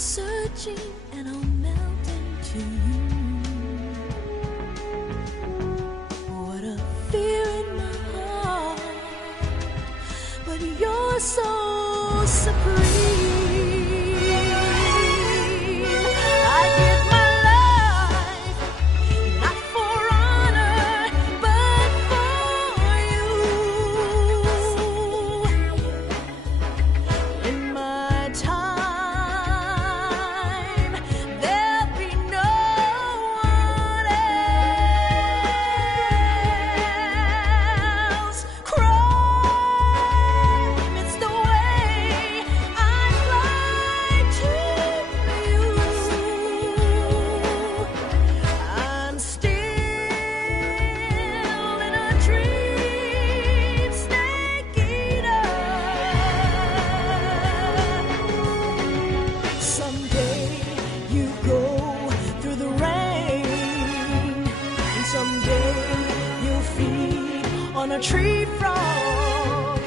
searching and I'll melt into you. What a fear in my heart, but you're so supreme. I give my life, not for honor, but for you. In my time, there'll be no one else. Crime, it's the way I fly to you. I'm still in a dream, snake eater. Someday you go through the rain, and someday you'll feed on a tree frog.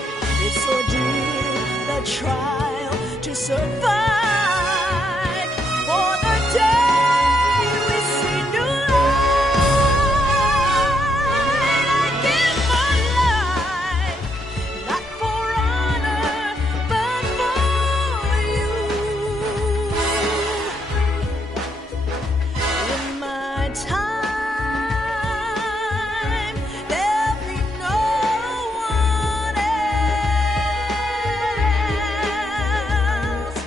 It's ordeal, the trial to survive for the day we see new light. I give my life, not for honor, but for you. In my time, there'll be no one else.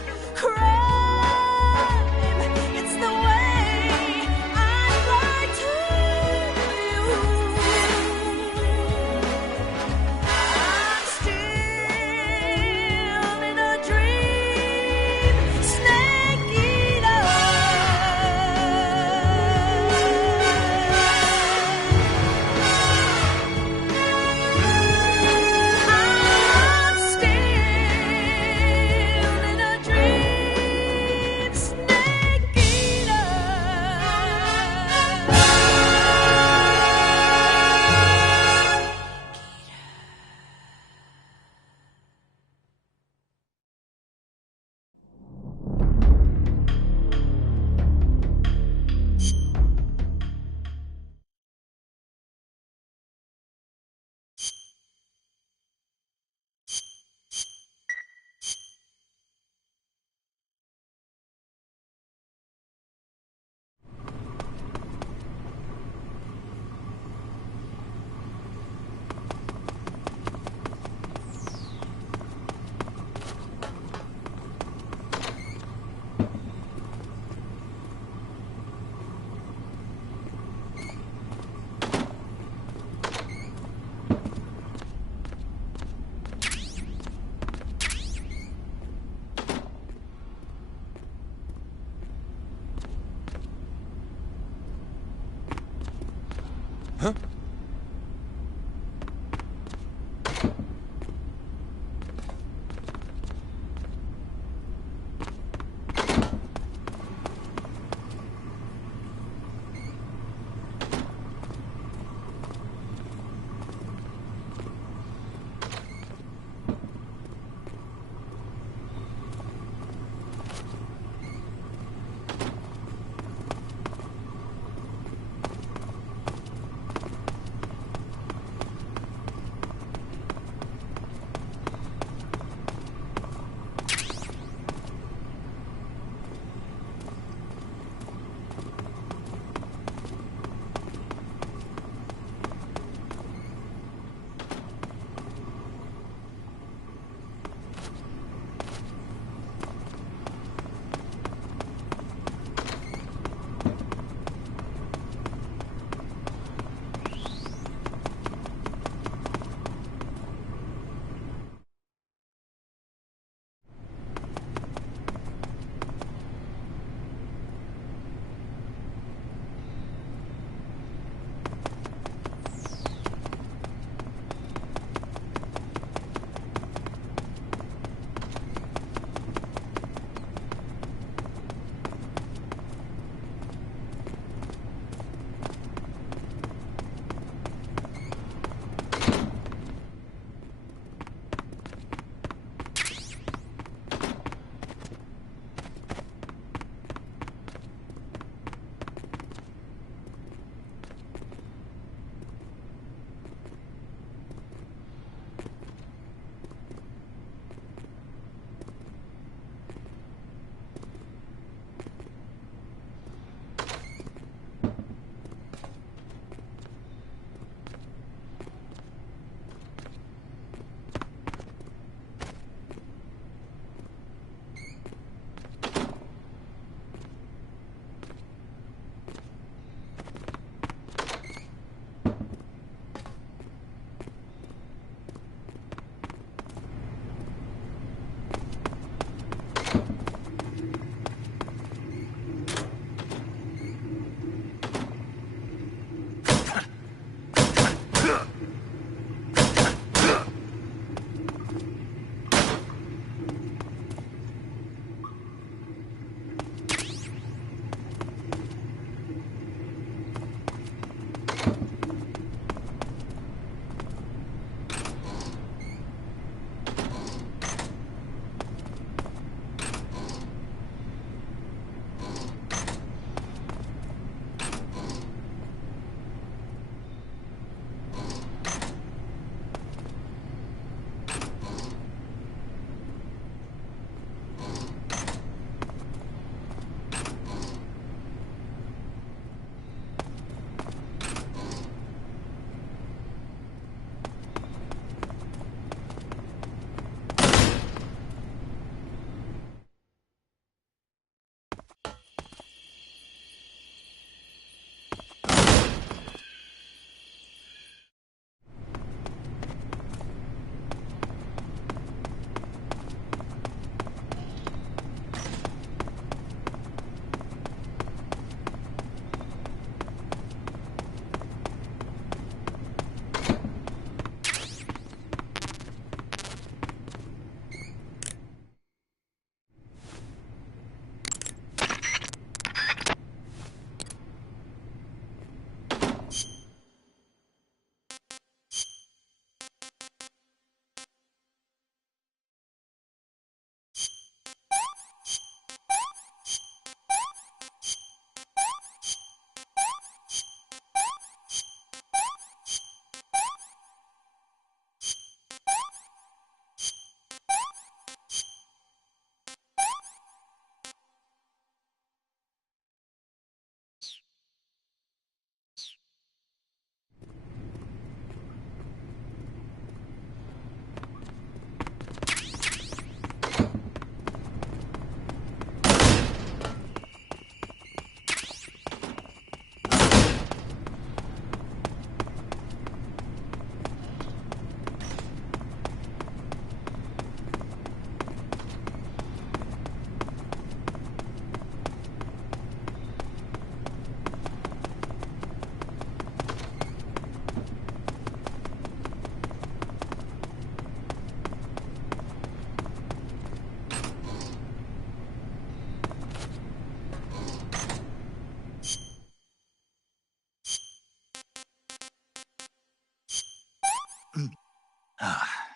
Ah.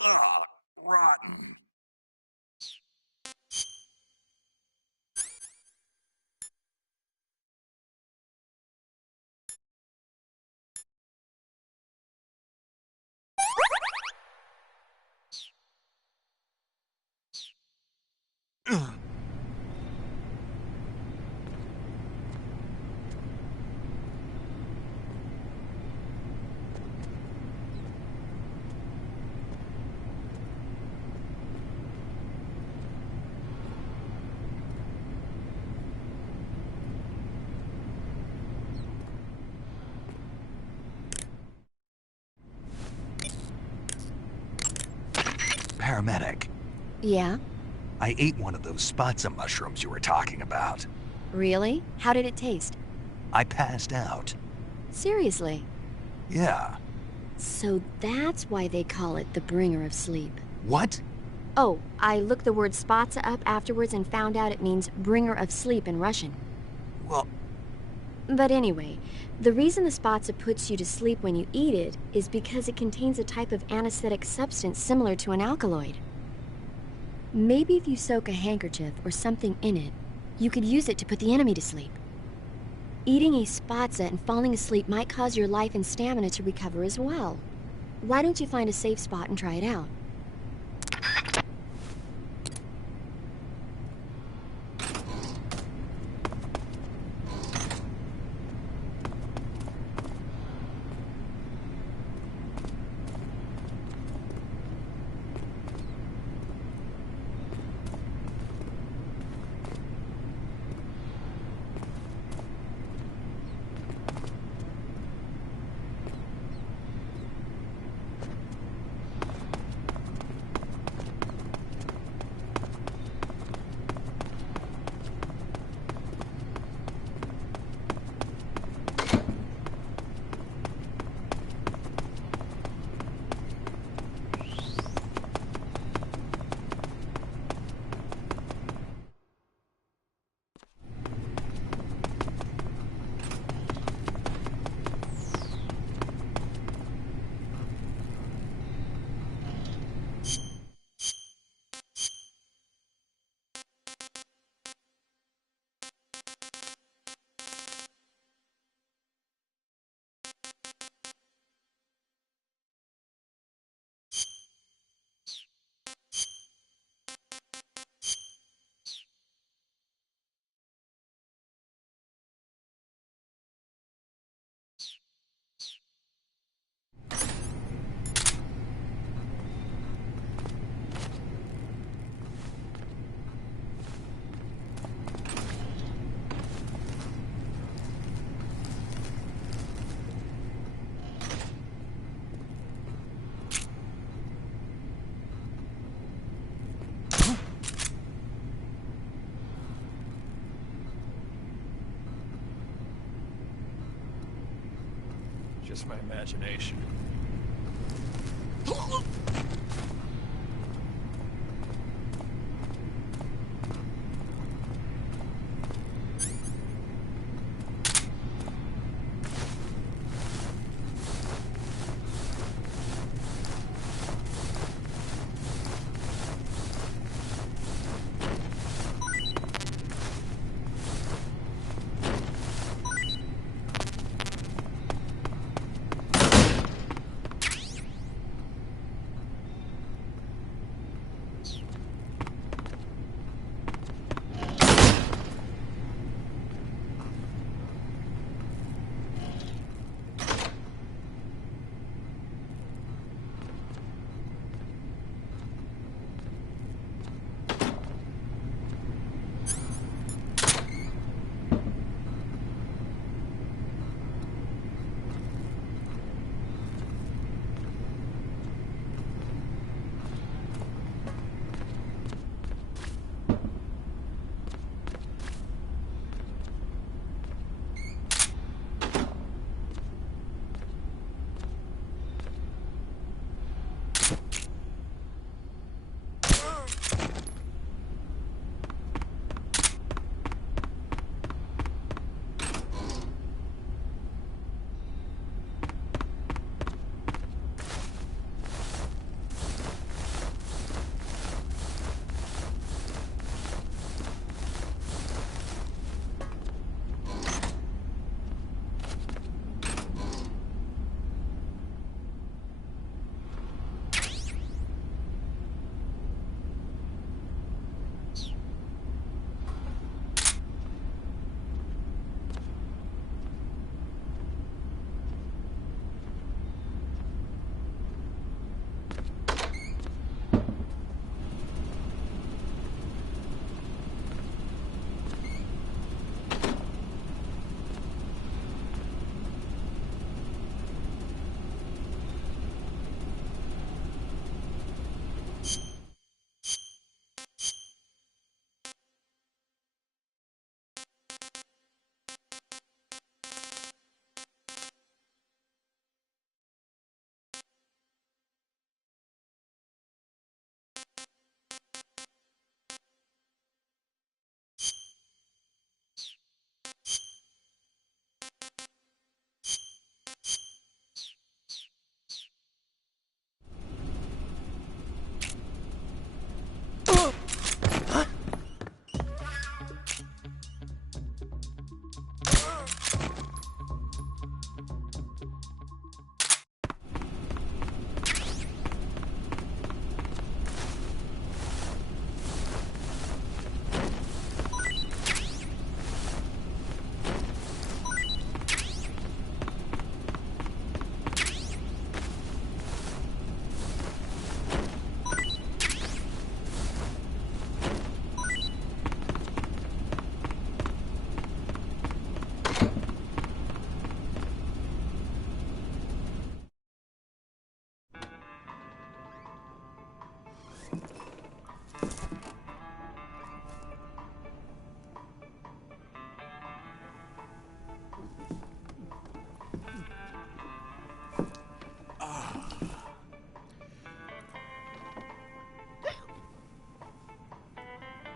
Ugh, rotten. Ugh. Paramedic, Yeah? I ate one of those spots of mushrooms you were talking about. Really? How did it taste? I passed out. Seriously? Yeah. So that's why they call it the bringer of sleep. What? Oh, I looked the word spatsa up afterwards and found out it means bringer of sleep in Russian. Well, But anyway, the reason the spatsa puts you to sleep when you eat it is because it contains a type of anesthetic substance similar to an alkaloid. Maybe if you soak a handkerchief or something in it, you could use it to put the enemy to sleep. Eating a spatsa and falling asleep might cause your life and stamina to recover as well. Why don't you find a safe spot and try it out? Just my imagination.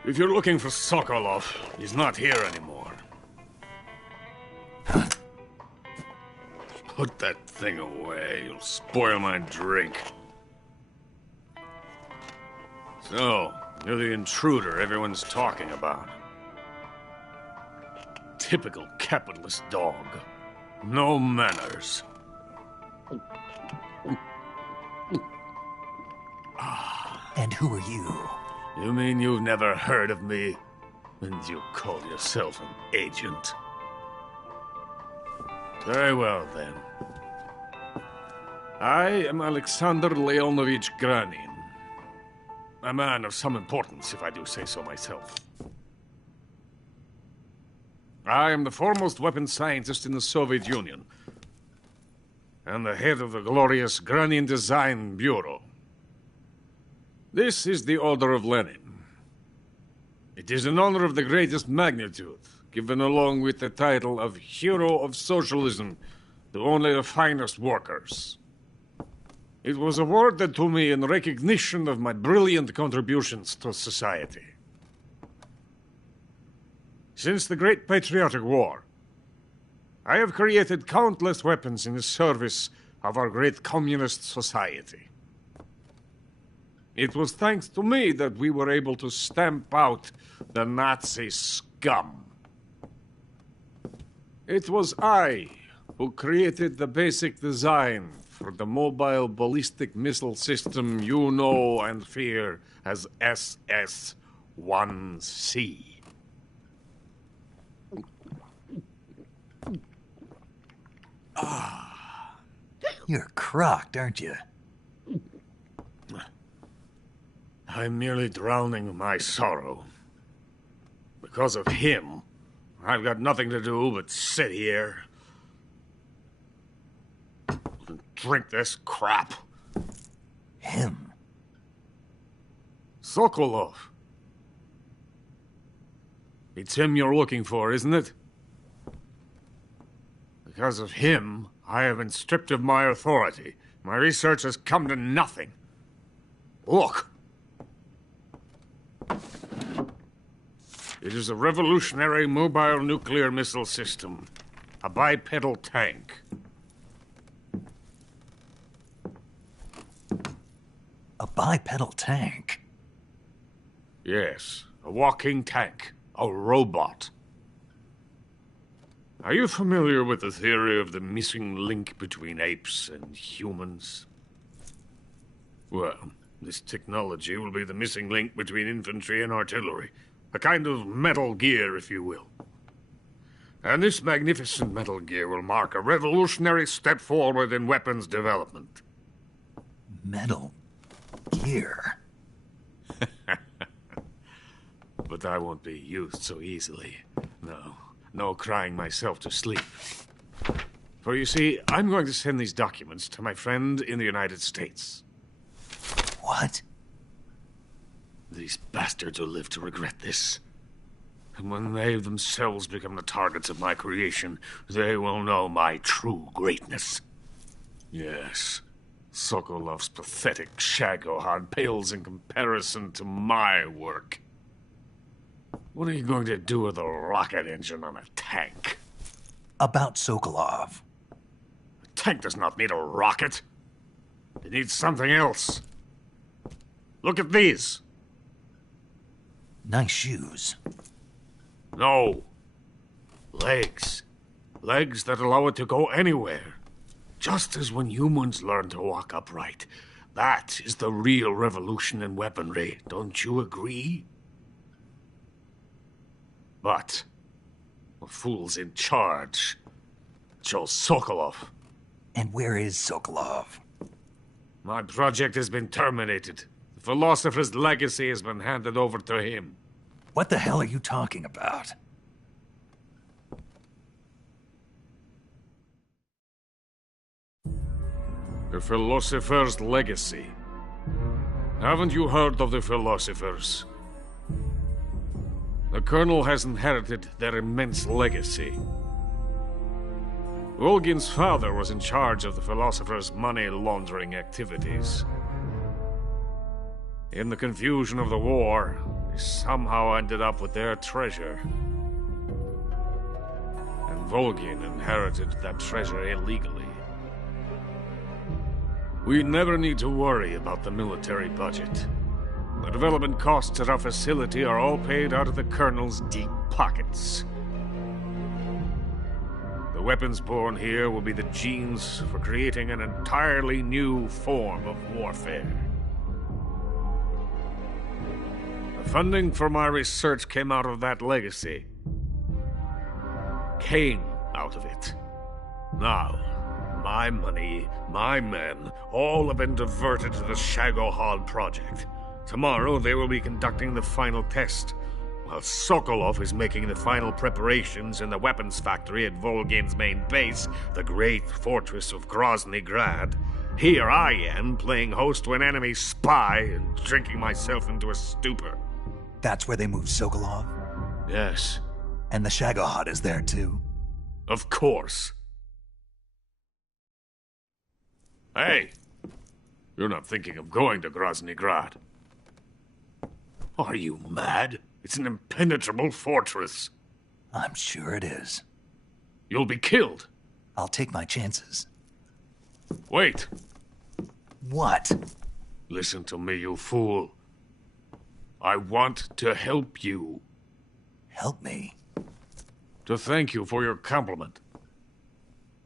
If you're looking for Sokolov, he's not here anymore. Put that thing away. You'll spoil my drink. So, you're the intruder everyone's talking about. Typical capitalist dog. No manners. And who are you? You mean you've never heard of me? And you call yourself an agent? Very well, then. I am Alexander Leonovich Granin. A man of some importance, if I do say so myself. I am the foremost weapons scientist in the Soviet Union, and the head of the glorious Granin Design Bureau. This is the Order of Lenin. It is an honor of the greatest magnitude, given along with the title of Hero of Socialism to only the finest workers. It was awarded to me in recognition of my brilliant contributions to society. Since the Great Patriotic War, I have created countless weapons in the service of our great communist society. It was thanks to me that we were able to stamp out the Nazi scum. It was I who created the basic design for the mobile ballistic missile system you know and fear as SS-1C. You're crocked, aren't you? I'm merely drowning my sorrow. Because of him, I've got nothing to do but sit here and drink this crap. Him? Sokolov. It's him you're looking for, isn't it? Because of him, I have been stripped of my authority. My research has come to nothing. Look. It is a revolutionary mobile nuclear missile system. A bipedal tank. A bipedal tank? Yes, a walking tank. A robot. Are you familiar with the theory of the missing link between apes and humans? Well, this technology will be the missing link between infantry and artillery. A kind of Metal Gear, if you will. And this magnificent Metal Gear will mark a revolutionary step forward in weapons development. Metal Gear? But I won't be used so easily. No crying myself to sleep. For you see, I'm going to send these documents to my friend in the United States. What? These bastards will live to regret this. And when they themselves become the targets of my creation, they will know my true greatness. Yes, Sokolov's pathetic shagohod pales in comparison to my work. What are you going to do with a rocket engine on a tank? About Sokolov. A tank does not need a rocket. It needs something else. Look at these. Nice shoes. No. Legs. Legs that allow it to go anywhere. Just as when humans learn to walk upright. That is the real revolution in weaponry. Don't you agree? But the fool's in charge. Joe Sokolov. And where is Sokolov? My project has been terminated. The philosopher's legacy has been handed over to him. What the hell are you talking about? The philosopher's legacy. Haven't you heard of the philosophers? The Colonel has inherited their immense legacy. Volgin's father was in charge of the philosophers' money laundering activities. In the confusion of the war, They somehow ended up with their treasure. And Volgin inherited that treasure illegally. We never need to worry about the military budget. The development costs at our facility are all paid out of the Colonel's deep pockets. The weapons born here will be the genes for creating an entirely new form of warfare. The funding for my research came out of that legacy. Came out of it. Now, my money, my men, all have been diverted to the Shagohod project. Tomorrow they will be conducting the final test, while Sokolov is making the final preparations in the weapons factory at Volgin's main base, the great fortress of Grozny Grad. Here I am, playing host to an enemy spy and drinking myself into a stupor. That's where they moved Sokolov? Yes. And the Shagohod is there too? Of course. Hey! You're not thinking of going to Grozny Grad. Are you mad? It's an impenetrable fortress. I'm sure it is. You'll be killed. I'll take my chances. Wait. What? Listen to me, you fool. I want to help you. Help me? To thank you for your compliment.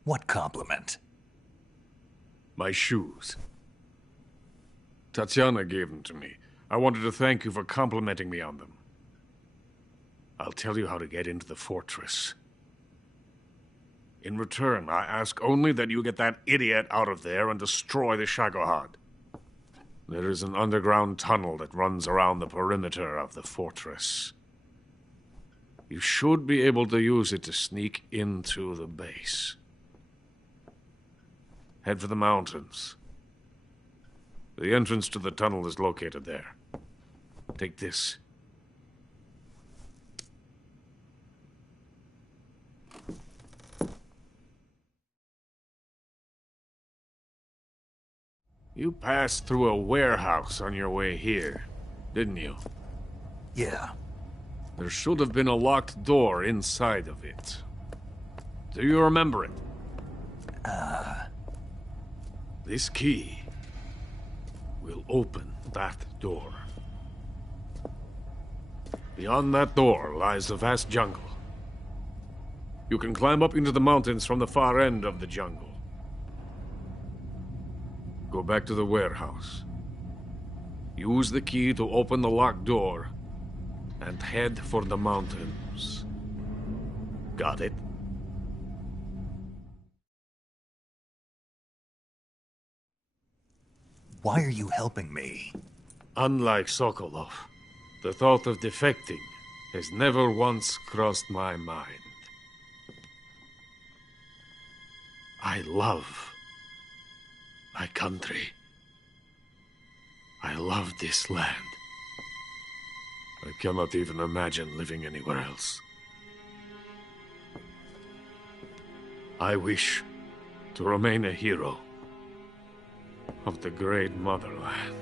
What compliment? My shoes. Tatiana gave them to me. I wanted to thank you for complimenting me on them. I'll tell you how to get into the fortress. In return, I ask only that you get that idiot out of there and destroy the Shagohod. There is an underground tunnel that runs around the perimeter of the fortress. You should be able to use it to sneak into the base. Head for the mountains. The entrance to the tunnel is located there. Take this. You passed through a warehouse on your way here, didn't you? Yeah. There should have been a locked door inside of it. Do you remember it? This key will open that door. Beyond that door lies a vast jungle. You can climb up into the mountains from the far end of the jungle. Go back to the warehouse. Use the key to open the locked door and head for the mountains. Got it? Why are you helping me? Unlike Sokolov, the thought of defecting has never once crossed my mind. I love my country. I love this land. I cannot even imagine living anywhere else. I wish to remain a hero of the great motherland.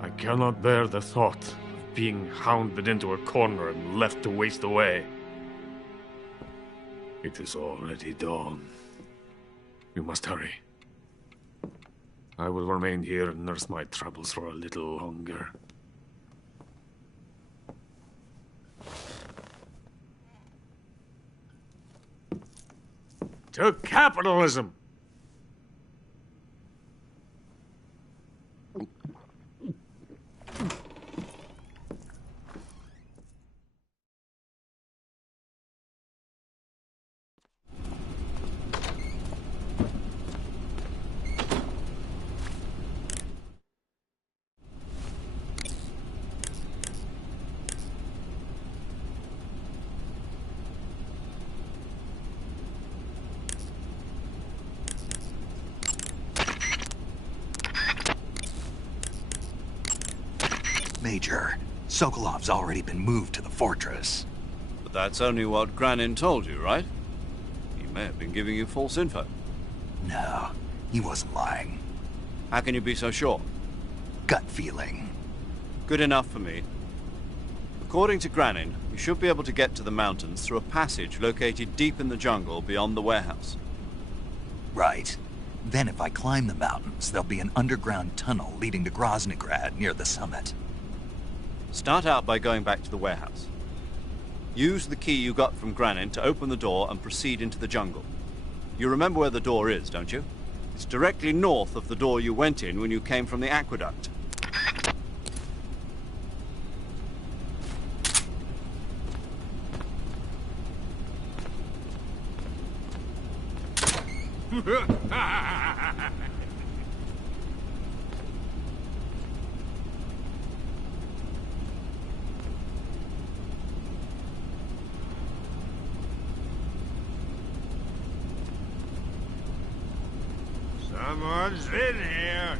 I cannot bear the thought of being hounded into a corner and left to waste away. It is already dawn. You must hurry. I will remain here and nurse my troubles for a little longer. To capitalism! Major, Sokolov's already been moved to the fortress. But that's only what Granin told you, right? He may have been giving you false info. No, he wasn't lying. How can you be so sure? Gut feeling. Good enough for me. According to Granin, you should be able to get to the mountains through a passage located deep in the jungle beyond the warehouse. Right. Then if I climb the mountains, there'll be an underground tunnel leading to Groznygrad near the summit. Start out by going back to the warehouse. Use the key you got from Granin to open the door and proceed into the jungle. You remember where the door is, don't you? It's directly north of the door you went in when you came from the aqueduct. Someone's in here.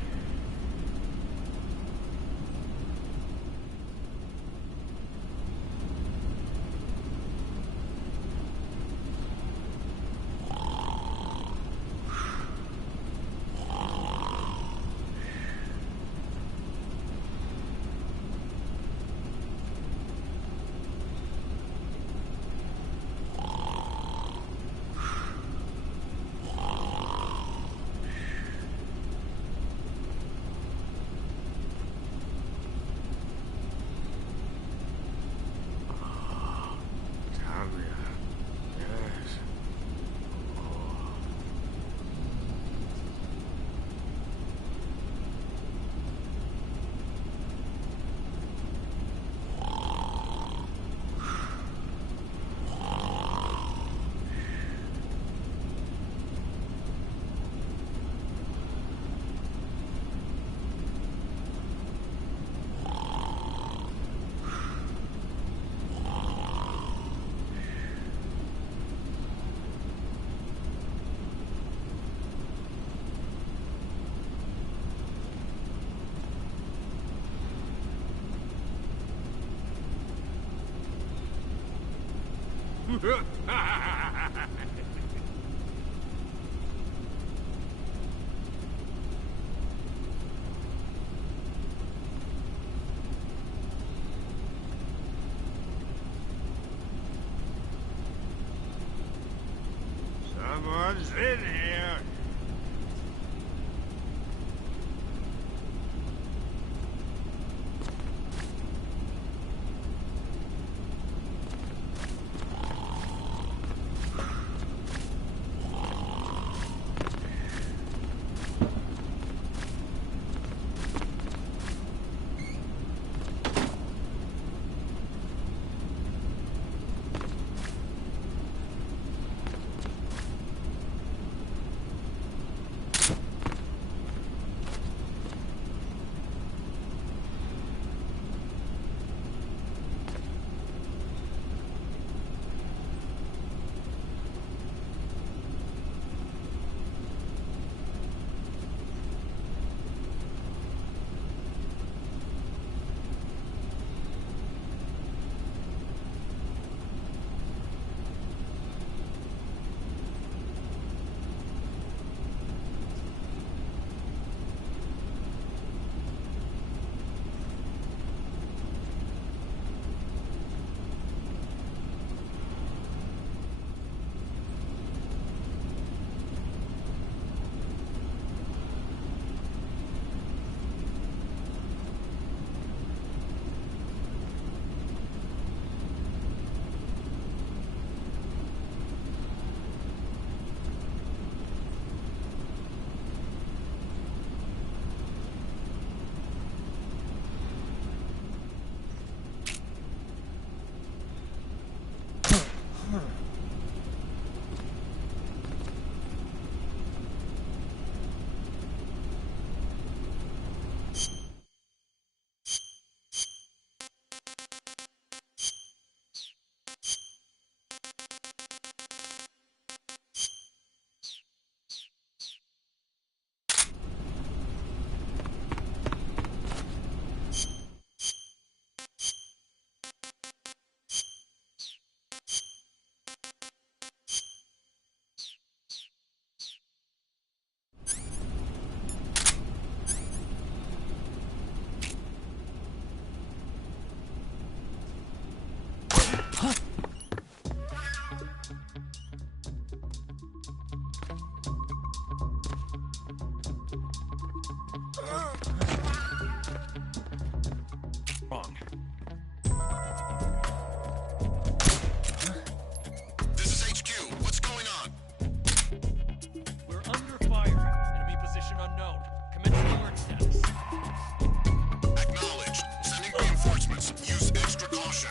Someone's in here. wrong. This is HQ. What's going on? We're under fire. Enemy position unknown. Commence alert status. Acknowledged. Sending reinforcements. Use extra caution.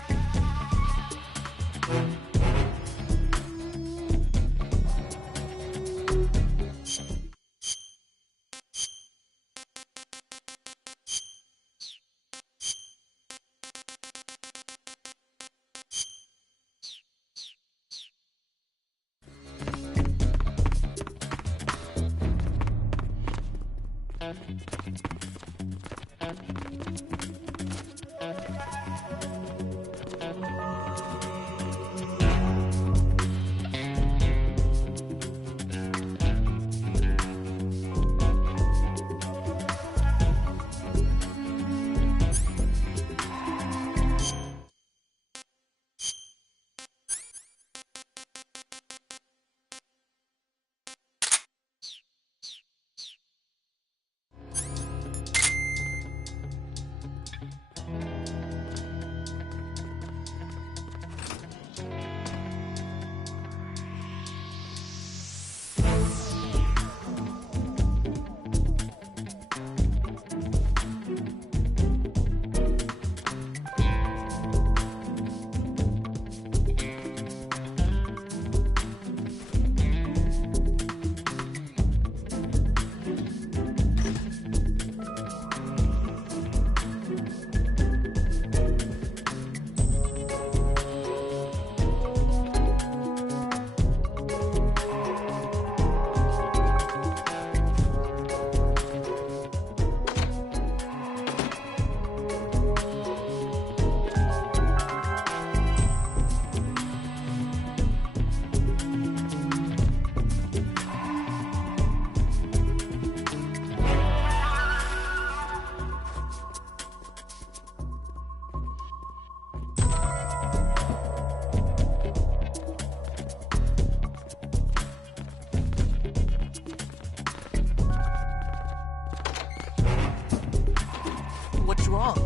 What's wrong?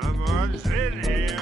Someone's in here.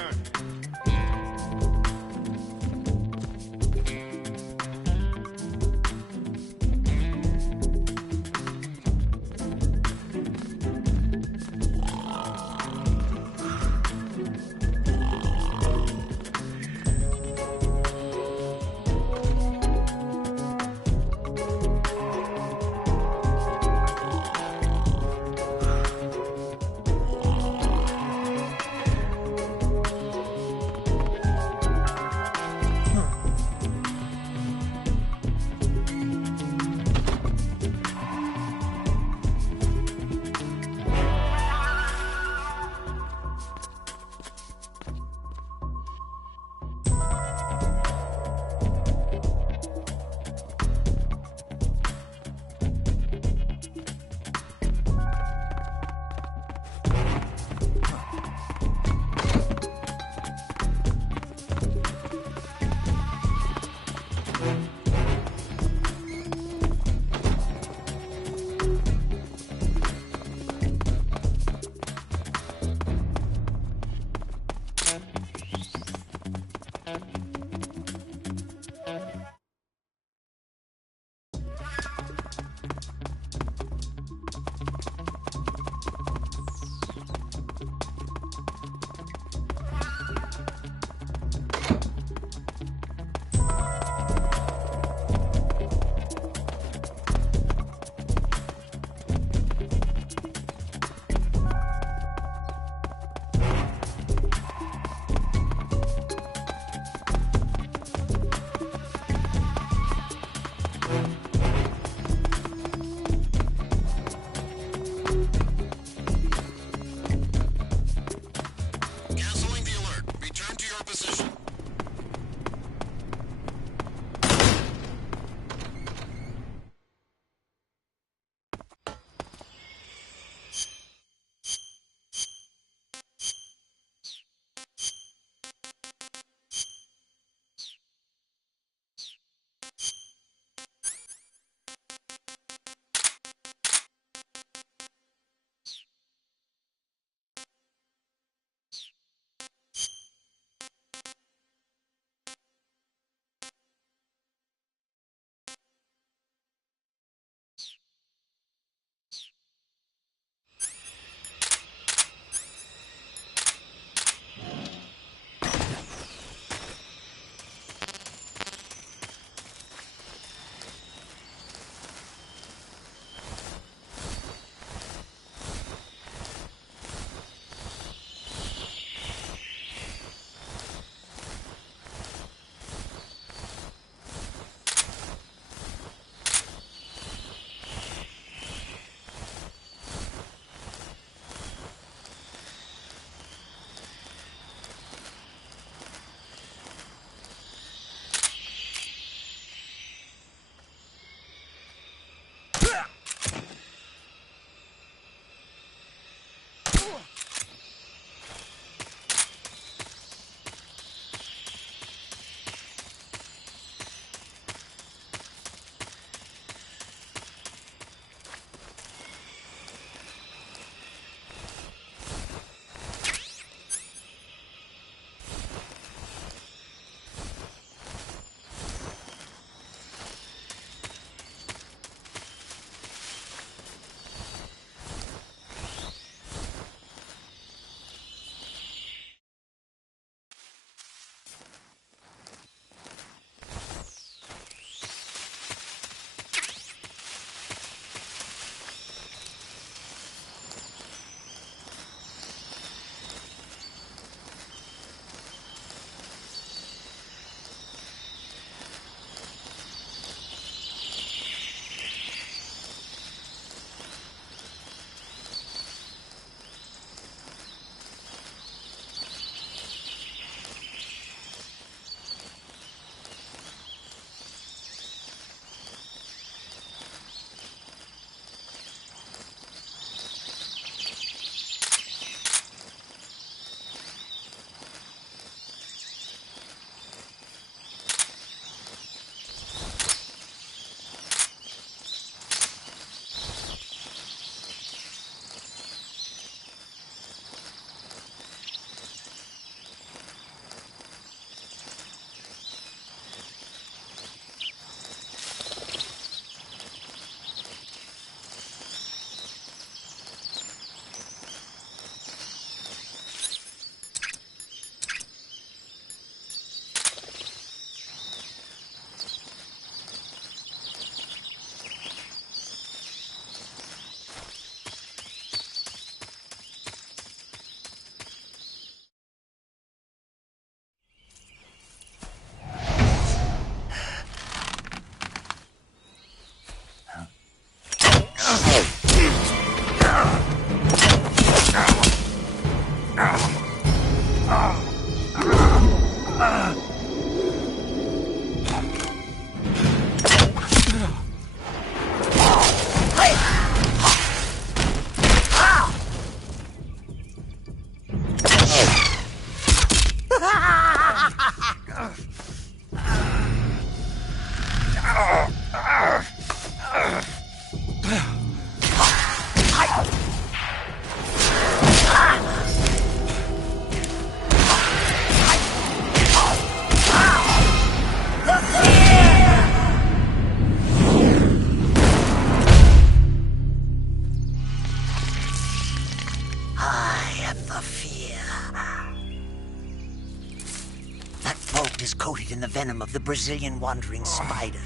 Coated in the venom of the Brazilian wandering spider.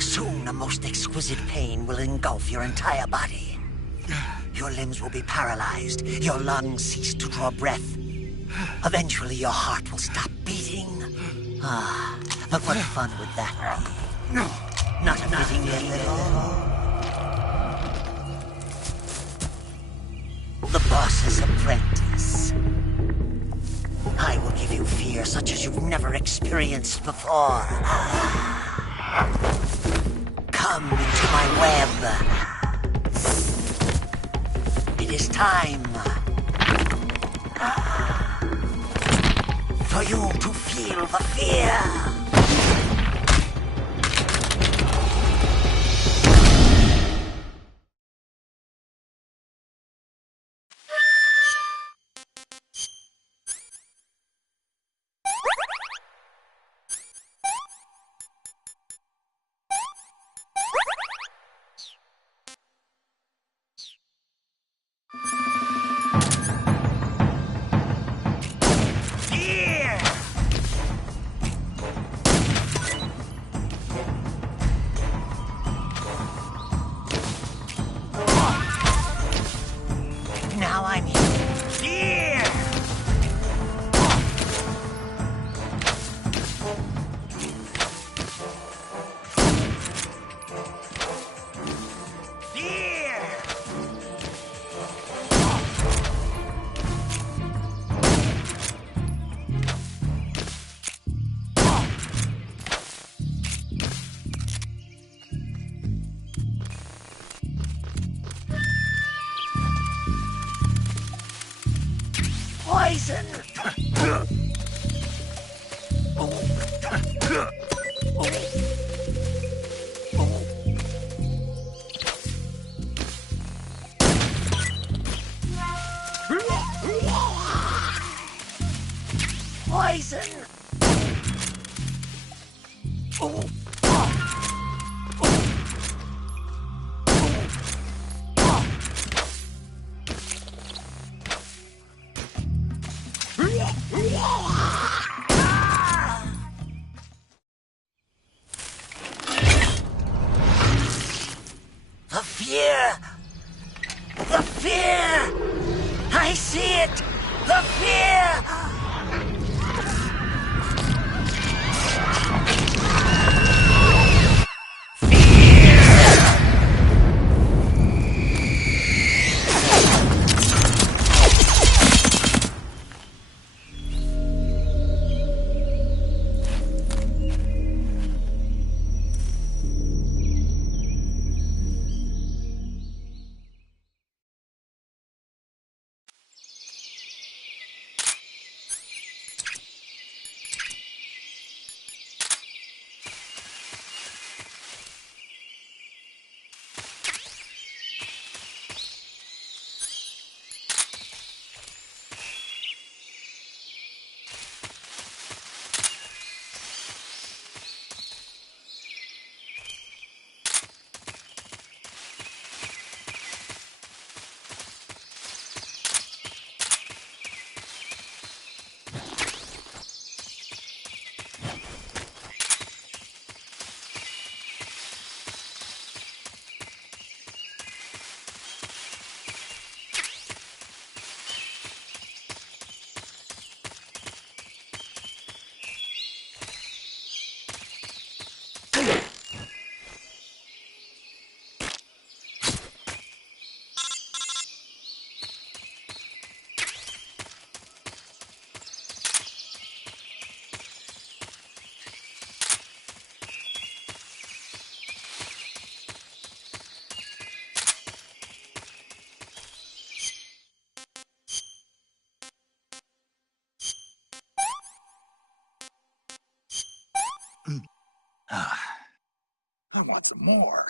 Soon, a most exquisite pain will engulf your entire body. Your limbs will be paralyzed, your lungs cease to draw breath. Eventually, your heart will stop beating. Ah, but what fun would that be? Not fitting yet at all. The boss's apprentice. I will give you fear such as you've never experienced before. Come into my web. It is time for you to feel the fear. Now I'm here. Fear! Fear! Poison! Poison! The fear! The fear! I see it! The fear! I want some more.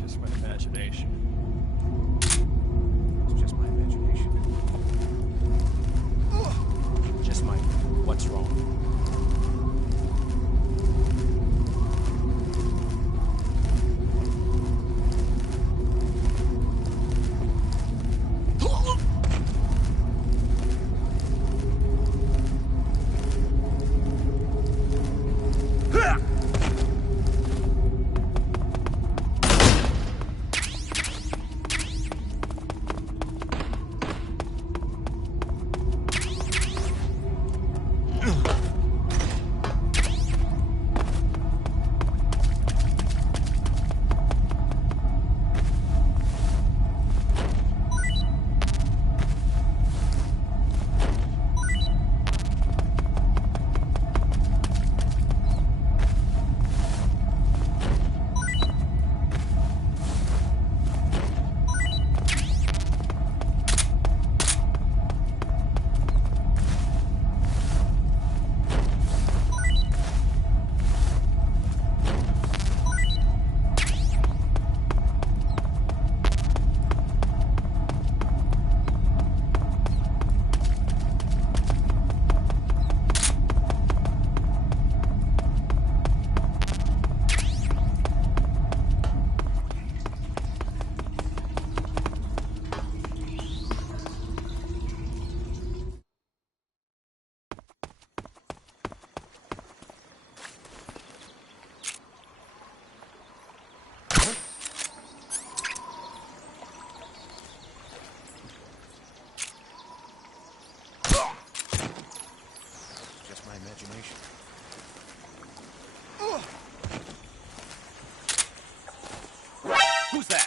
Just my imagination. It's just my imagination. Just my what's wrong? Just my imagination. Who's that?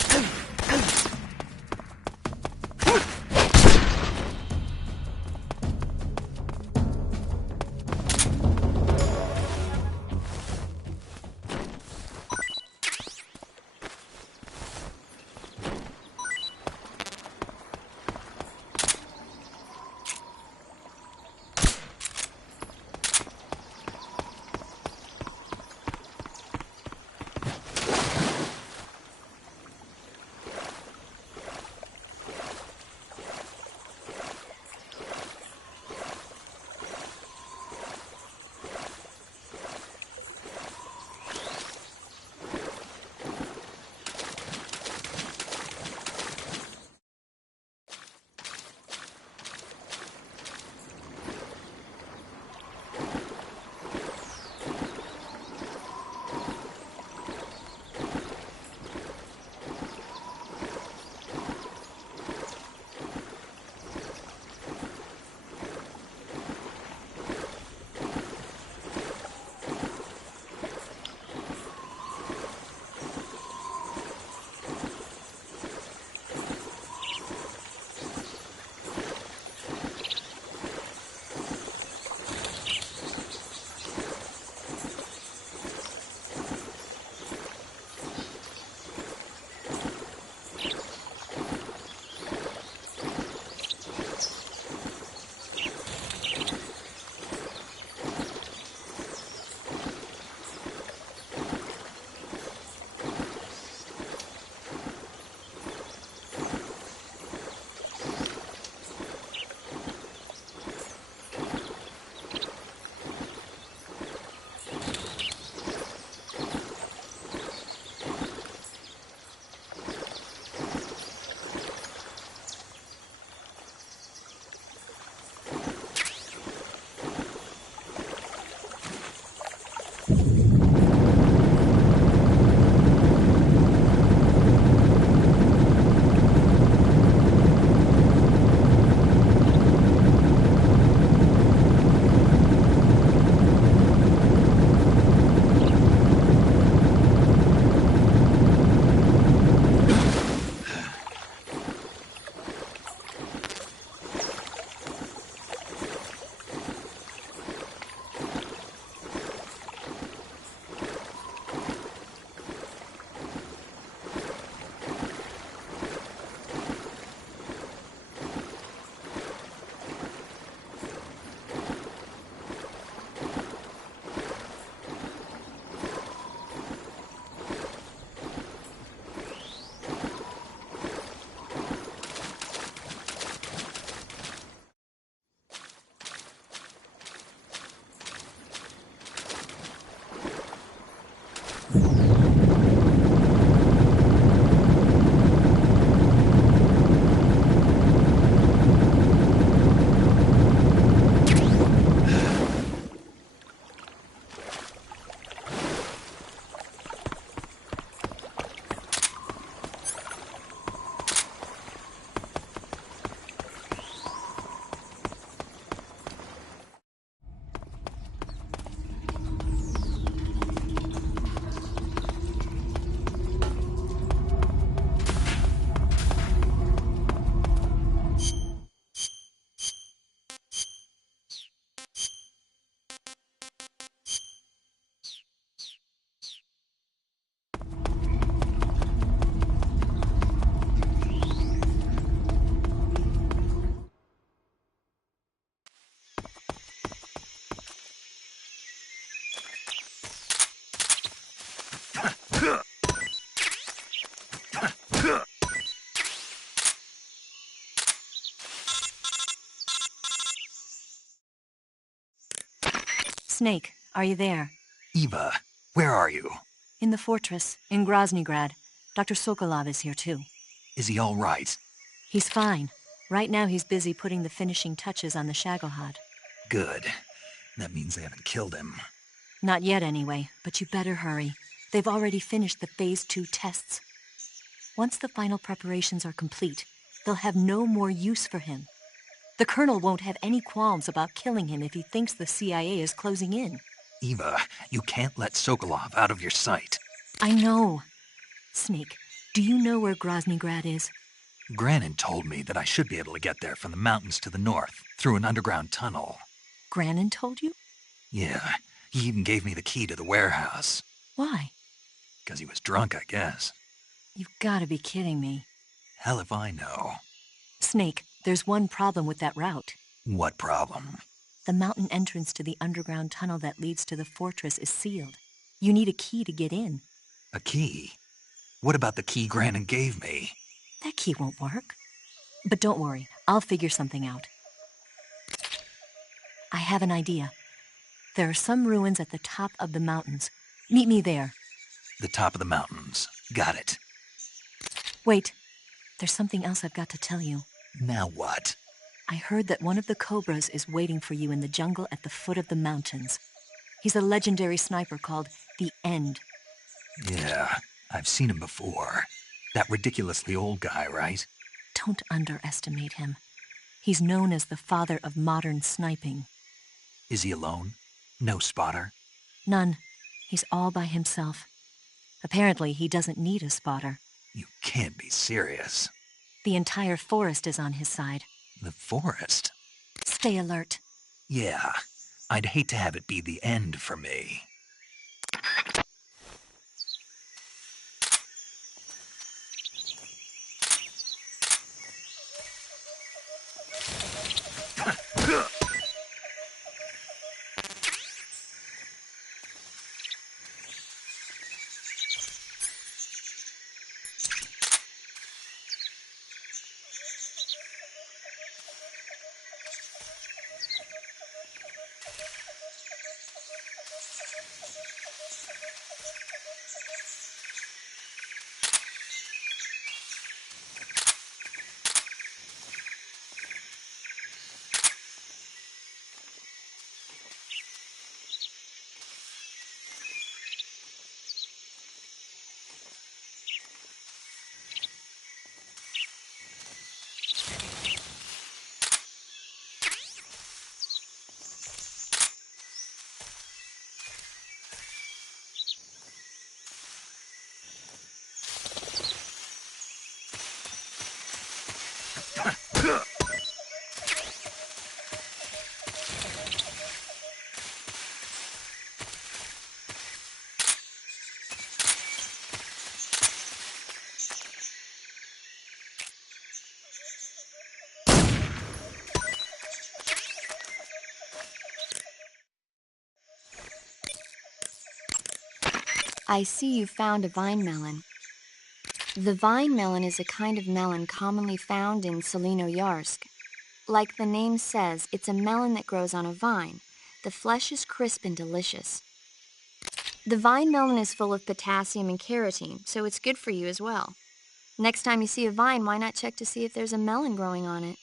Snake, are you there? Eva, where are you? In the fortress, in Groznygrad. Dr. Sokolov is here too. Is he all right? He's fine. Right now he's busy putting the finishing touches on the Shagohod. Good. That means they haven't killed him. Not yet anyway, but you better hurry. They've already finished the Phase 2 tests. Once the final preparations are complete, they'll have no more use for him. The Colonel won't have any qualms about killing him if he thinks the CIA is closing in. Eva, you can't let Sokolov out of your sight. I know. Snake, do you know where Groznygrad is? Granin told me that I should be able to get there from the mountains to the north, through an underground tunnel. Granin told you? Yeah, he even gave me the key to the warehouse. Why? 'Cause he was drunk, I guess. You've got to be kidding me. Hell if I know. Snake, there's one problem with that route. What problem? The mountain entrance to the underground tunnel that leads to the fortress is sealed. You need a key to get in. A key? What about the key Granin gave me? That key won't work. But don't worry, I'll figure something out. I have an idea. There are some ruins at the top of the mountains. Meet me there. The top of the mountains. Got it. Wait, there's something else I've got to tell you. Now what? I heard that one of the Cobras is waiting for you in the jungle at the foot of the mountains. He's a legendary sniper called the End. Yeah, I've seen him before. That ridiculously old guy, right? Don't underestimate him. He's known as the father of modern sniping. Is he alone? No spotter? None. He's all by himself. Apparently, he doesn't need a spotter. You can't be serious. The entire forest is on his side. The forest? Stay alert. Yeah, I'd hate to have it be the end for me. I see you found a vine melon. The vine melon is a kind of melon commonly found in Selino-Yarsk. Like the name says, it's a melon that grows on a vine. The flesh is crisp and delicious. The vine melon is full of potassium and carotene, so it's good for you as well. Next time you see a vine, why not check to see if there's a melon growing on it?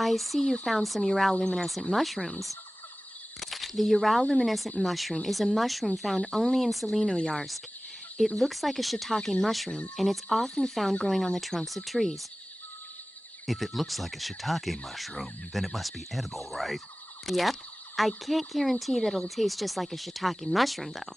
I see you found some Ural-luminescent mushrooms. The Ural-luminescent mushroom is a mushroom found only in Selenoyarsk. It looks like a shiitake mushroom, and it's often found growing on the trunks of trees. If it looks like a shiitake mushroom, then it must be edible, right? Yep. I can't guarantee that it'll taste just like a shiitake mushroom, though.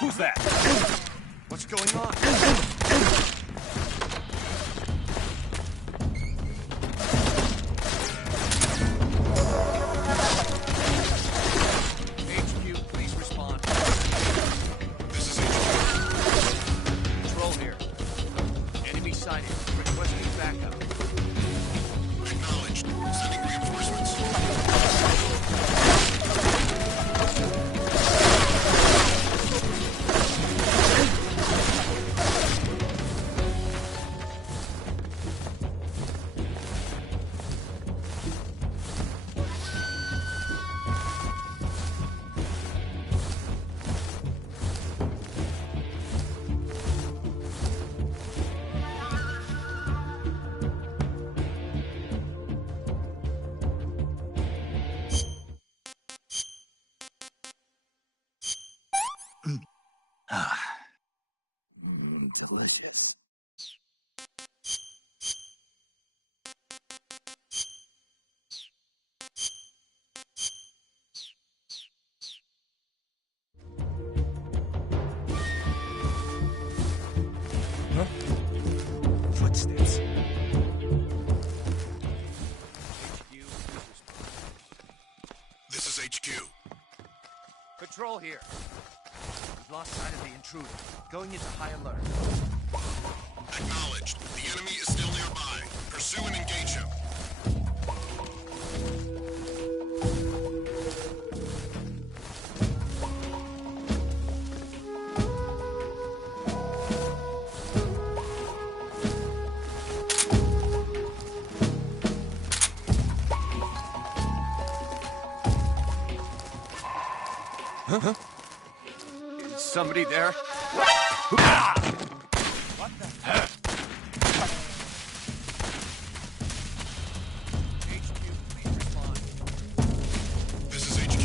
Who's that? What's going on? HQ, please respond. This is HQ. Ah. Footsteps. This is HQ. Patrol here. We've lost sight of the intruder. Going into high alert. Acknowledged. The enemy is still nearby. Pursue and engage him. Huh? Is somebody there? This is HQ.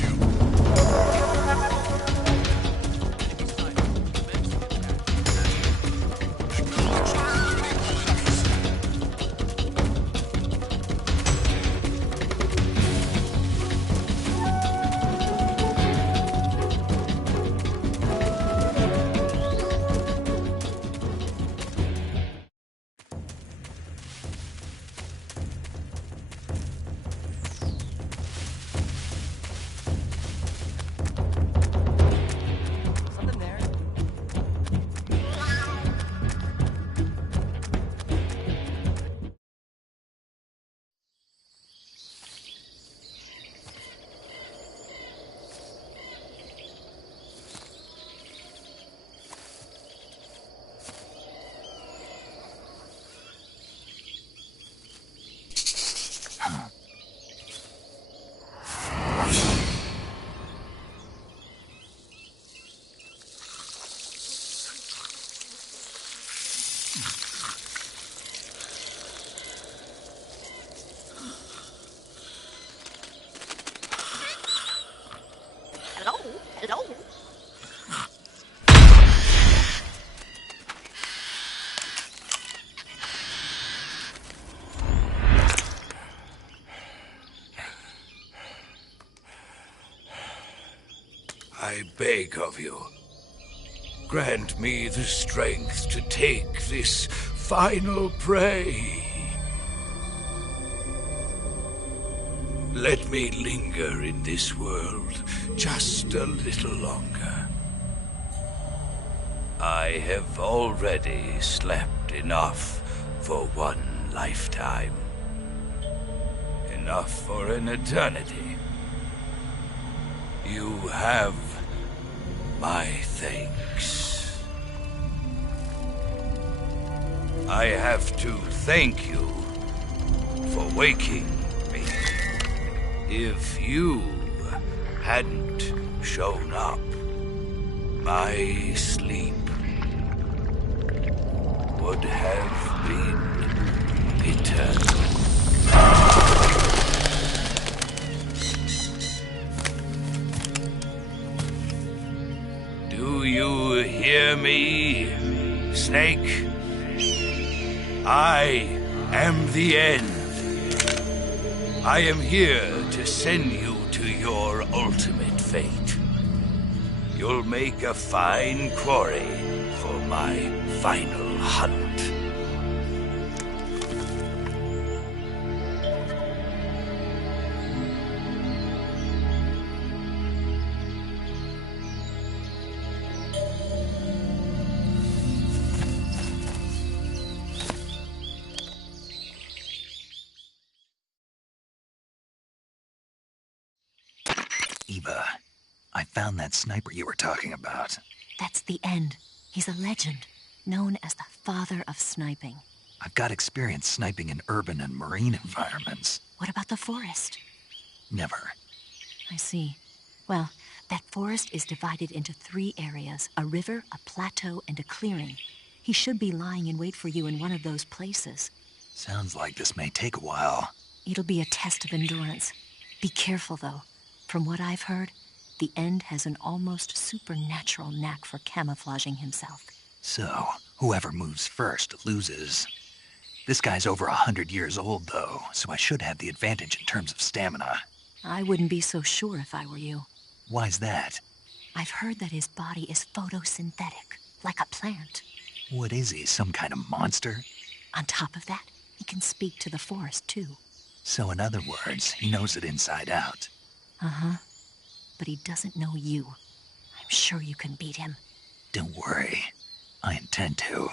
Acknowledged. Eliminate all enemies. Something there. Hello? Hello? I beg of you, grant me the strength to take this final prey. Let me linger in this world just a little longer. I have already slept enough for one lifetime. Enough for an eternity. You have my thanks. I have to thank you for waking me. If you hadn't shown up, my sleep would have been eternal. Do you hear me, Snake? I am the end. I am here to send you to your ultimate fate. You'll make a fine quarry for my final hunt. Eva, I found that sniper you were talking about. That's the end. He's a legend, known as the father of sniping. I've got experience sniping in urban and marine environments. What about the forest? Never. I see. Well, that forest is divided into 3 areas, a river, a plateau, and a clearing. He should be lying in wait for you in one of those places. Sounds like this may take a while. It'll be a test of endurance. Be careful, though. From what I've heard, The End has an almost supernatural knack for camouflaging himself. So, whoever moves first loses. This guy's over 100 years old, though, so I should have the advantage in terms of stamina. I wouldn't be so sure if I were you. Why's that? I've heard that his body is photosynthetic, like a plant. What is he, some kind of monster? On top of that, he can speak to the forest, too. So in other words, he knows it inside out. Uh-huh. But he doesn't know you. I'm sure you can beat him. Don't worry. I intend to.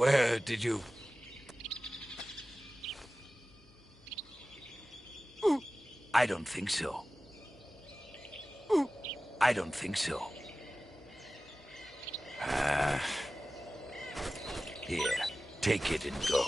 Where did you... I don't think so. I don't think so. Here, take it and go.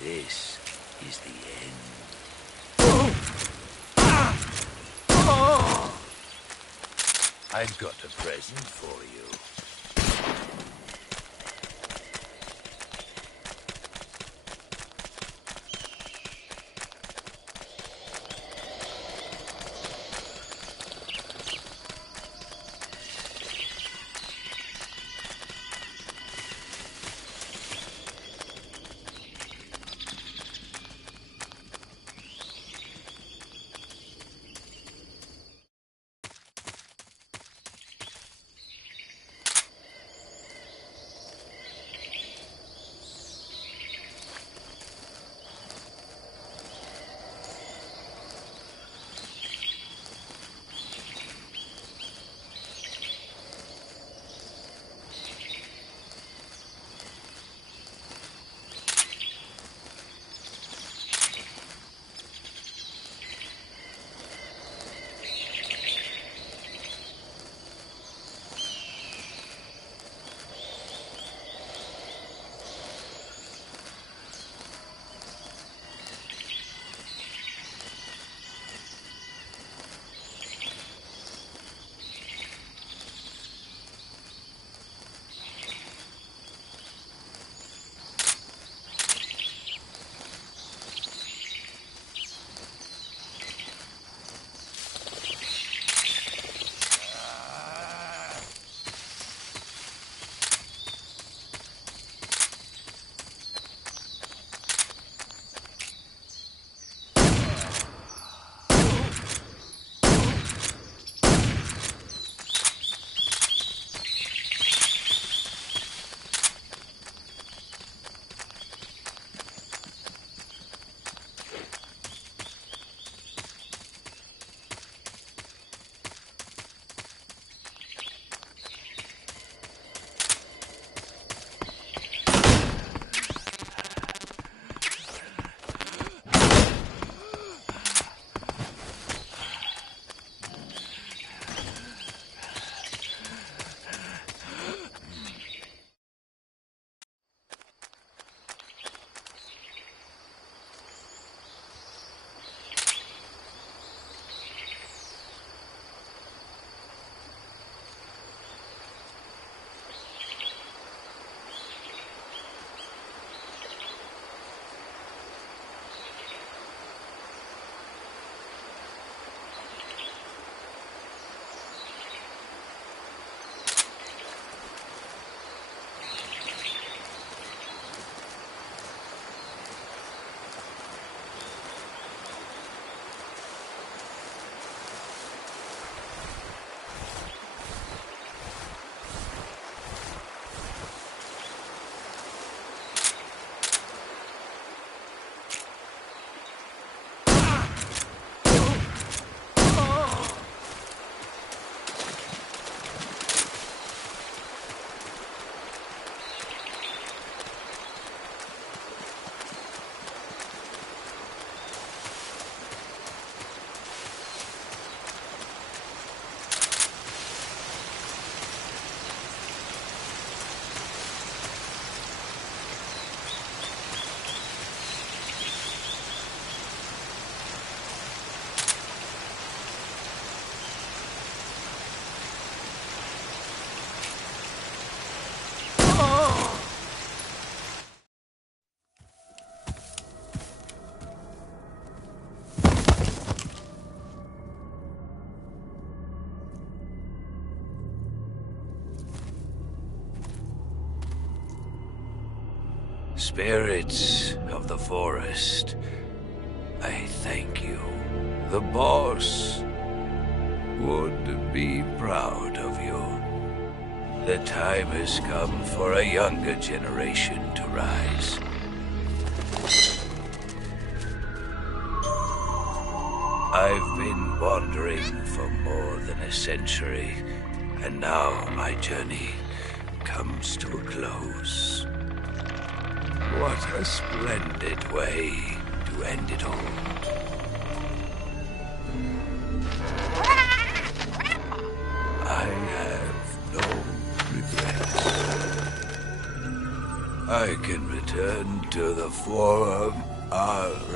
This is the end. I've got a present for you. Spirits of the forest, I thank you. The boss would be proud of you. The time has come for a younger generation to rise. I've been wandering for more than a century, and now my journey comes to a close. What a splendid way to end it all. I have no regrets. I can return to the form of...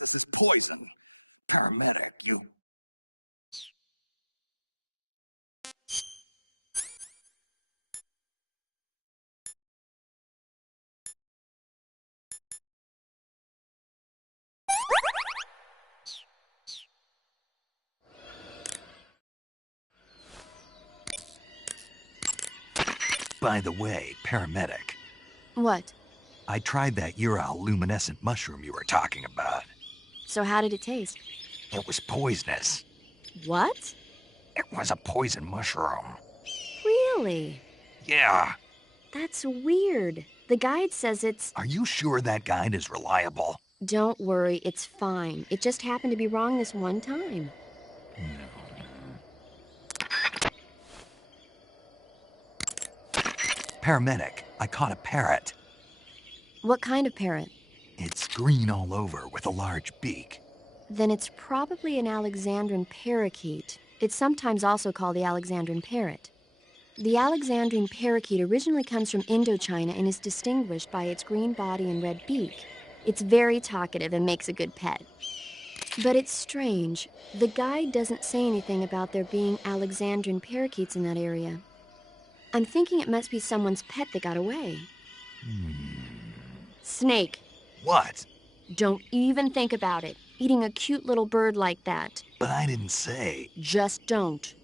This is poison. Paramedic, you... By the way, paramedic. What? I tried that Ural luminescent mushroom you were talking about. So how did it taste? It was poisonous. What? It was a poison mushroom. Really? Yeah. That's weird. The guide says it's... Are you sure that guide is reliable? Don't worry, it's fine. It just happened to be wrong this one time. Paramedic, I caught a parrot. What kind of parrot? It's green all over with a large beak. Then it's probably an Alexandrine parakeet. It's sometimes also called the Alexandrine parrot. The Alexandrine parakeet originally comes from Indochina and is distinguished by its green body and red beak. It's very talkative and makes a good pet. But it's strange. The guide doesn't say anything about there being Alexandrine parakeets in that area. I'm thinking it must be someone's pet that got away. Snake. What? Don't even think about it. Eating a cute little bird like that. But I didn't say. Just don't.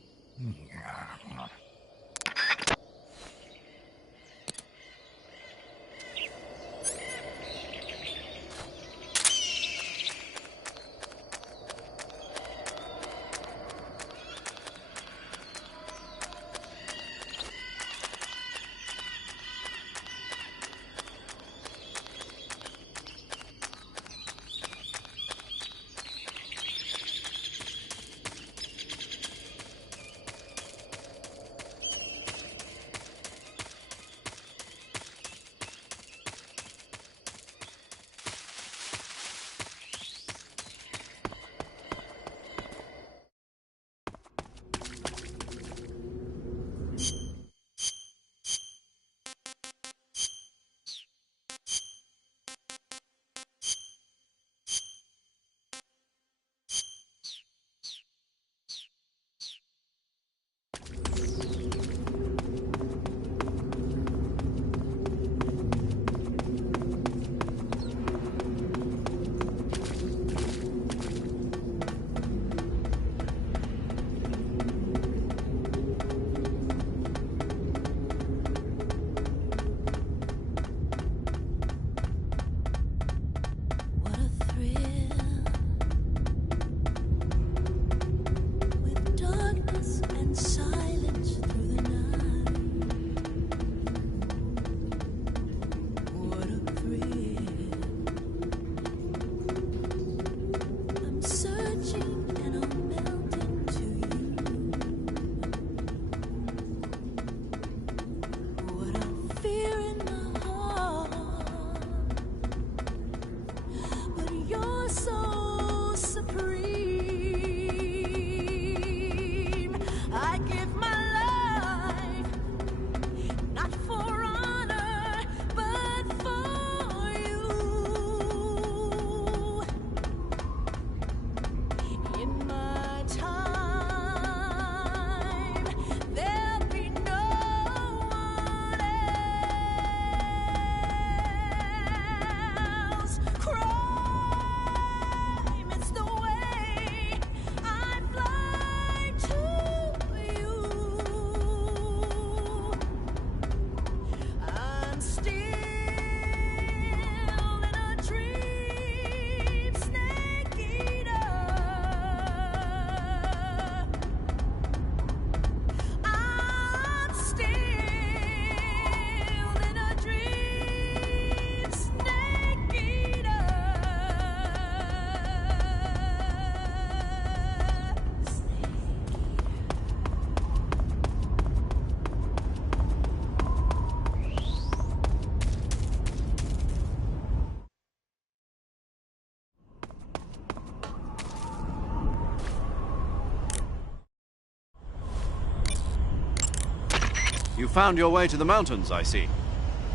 You found your way to the mountains, I see.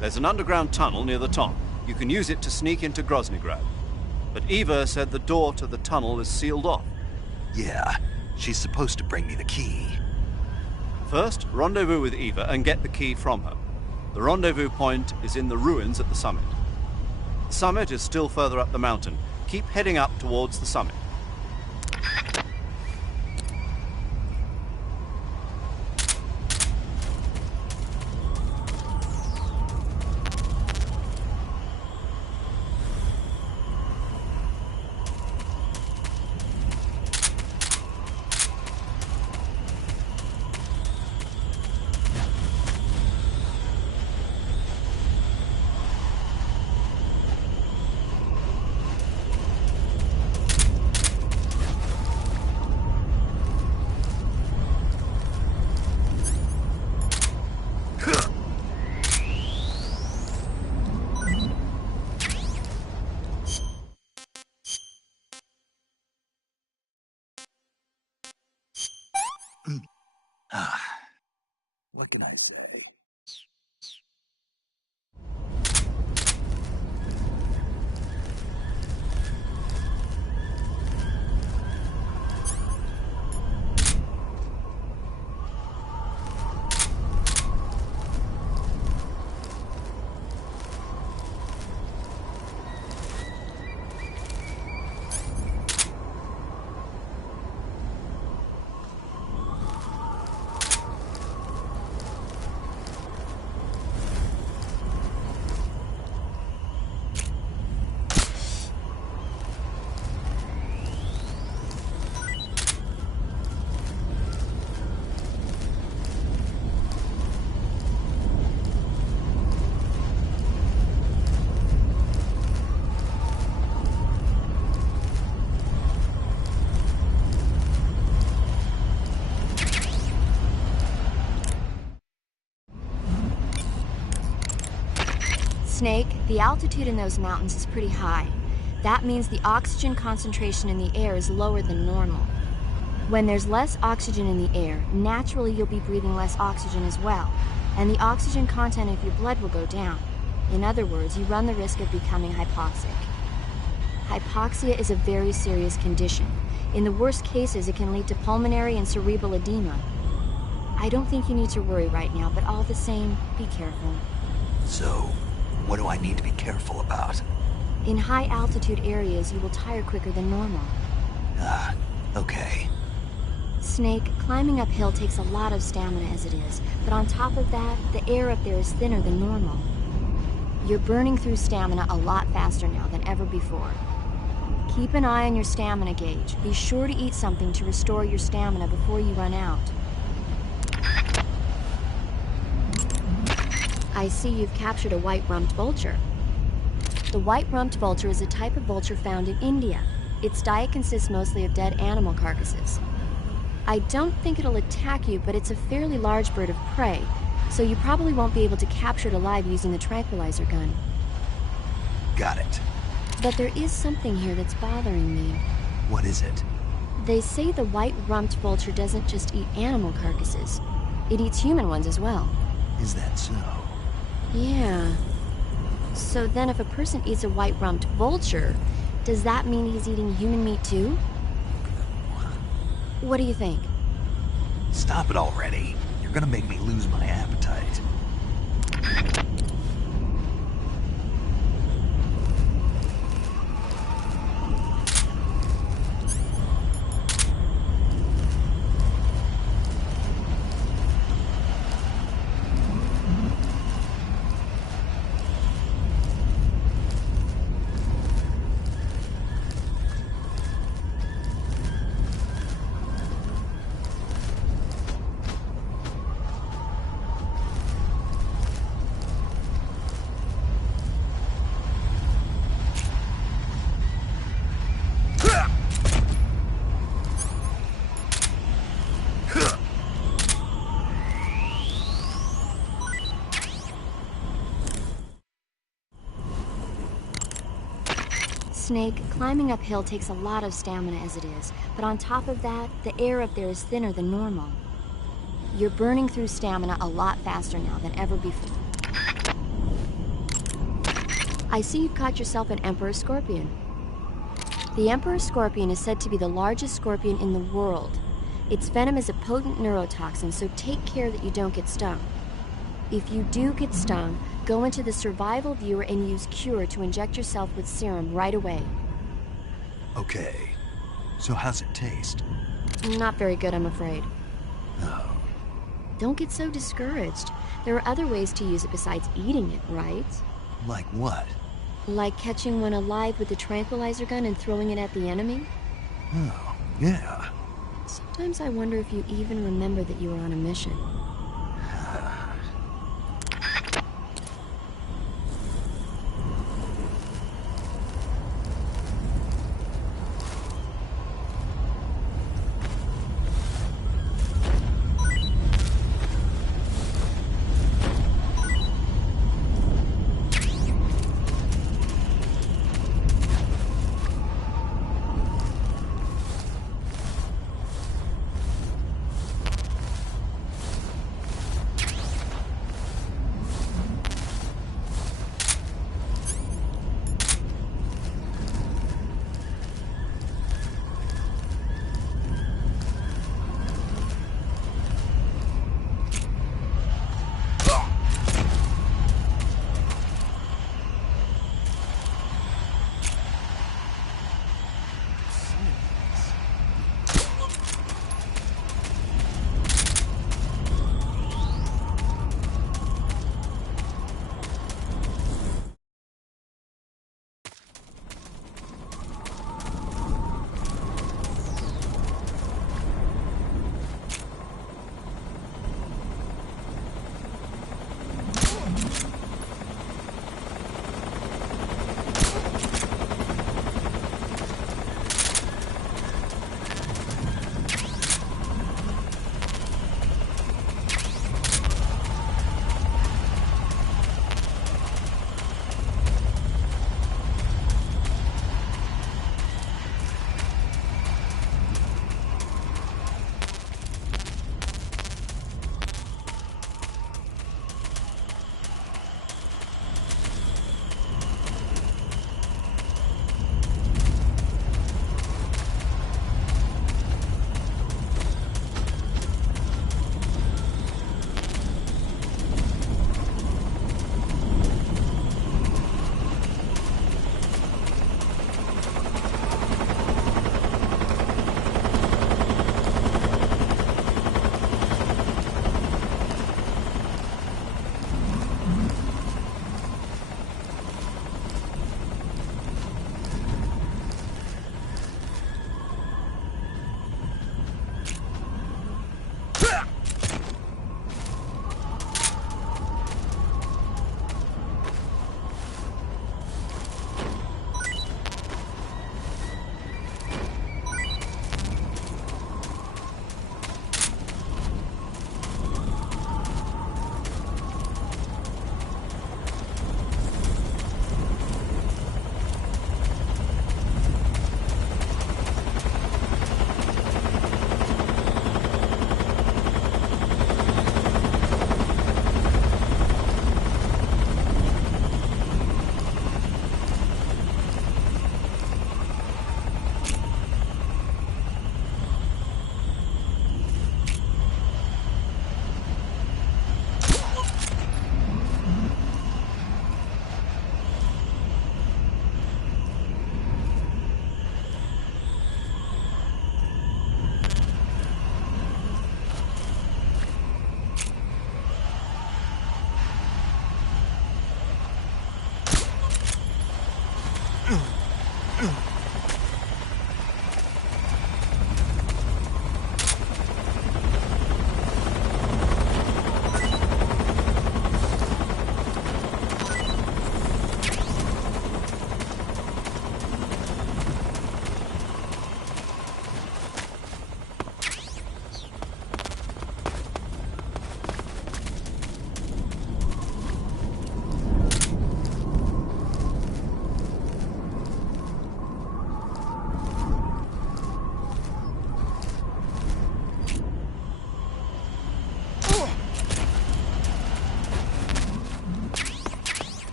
There's an underground tunnel near the top. You can use it to sneak into Groznygrad. But Eva said the door to the tunnel is sealed off. Yeah, she's supposed to bring me the key. First, rendezvous with Eva and get the key from her. The rendezvous point is in the ruins at the summit. The summit is still further up the mountain. Keep heading up towards the summit. What can I say? Snake, the altitude in those mountains is pretty high. That means the oxygen concentration in the air is lower than normal. When there's less oxygen in the air, naturally you'll be breathing less oxygen as well, and the oxygen content of your blood will go down. In other words, you run the risk of becoming hypoxic. Hypoxia is a very serious condition. In the worst cases, it can lead to pulmonary and cerebral edema. I don't think you need to worry right now, but all the same, be careful. So, what do I need to be careful about? In high-altitude areas, you will tire quicker than normal. Okay. Snake, climbing uphill takes a lot of stamina as it is, but on top of that, the air up there is thinner than normal. You're burning through stamina a lot faster now than ever before. Keep an eye on your stamina gauge. Be sure to eat something to restore your stamina before you run out. I see you've captured a white-rumped vulture. The white-rumped vulture is a type of vulture found in India. Its diet consists mostly of dead animal carcasses. I don't think it'll attack you, but it's a fairly large bird of prey, so you probably won't be able to capture it alive using the tranquilizer gun. Got it. But there is something here that's bothering me. What is it? They say the white-rumped vulture doesn't just eat animal carcasses. It eats human ones as well. Is that so? Yeah. So then if a person eats a white-rumped vulture, does that mean he's eating human meat too? What do you think? Stop it already. You're gonna make me lose my appetite. Snake, climbing uphill takes a lot of stamina as it is, but on top of that, the air up there is thinner than normal. You're burning through stamina a lot faster now than ever before. I see you've caught yourself an Emperor Scorpion. The Emperor Scorpion is said to be the largest scorpion in the world. Its venom is a potent neurotoxin, so take care that you don't get stung. If you do get stung, go into the survival viewer and use Cure to inject yourself with serum right away. Okay. So how's it taste? Not very good, I'm afraid. Oh. Don't get so discouraged. There are other ways to use it besides eating it, right? Like what? Like catching one alive with a tranquilizer gun and throwing it at the enemy? Oh, yeah. Sometimes I wonder if you even remember that you were on a mission.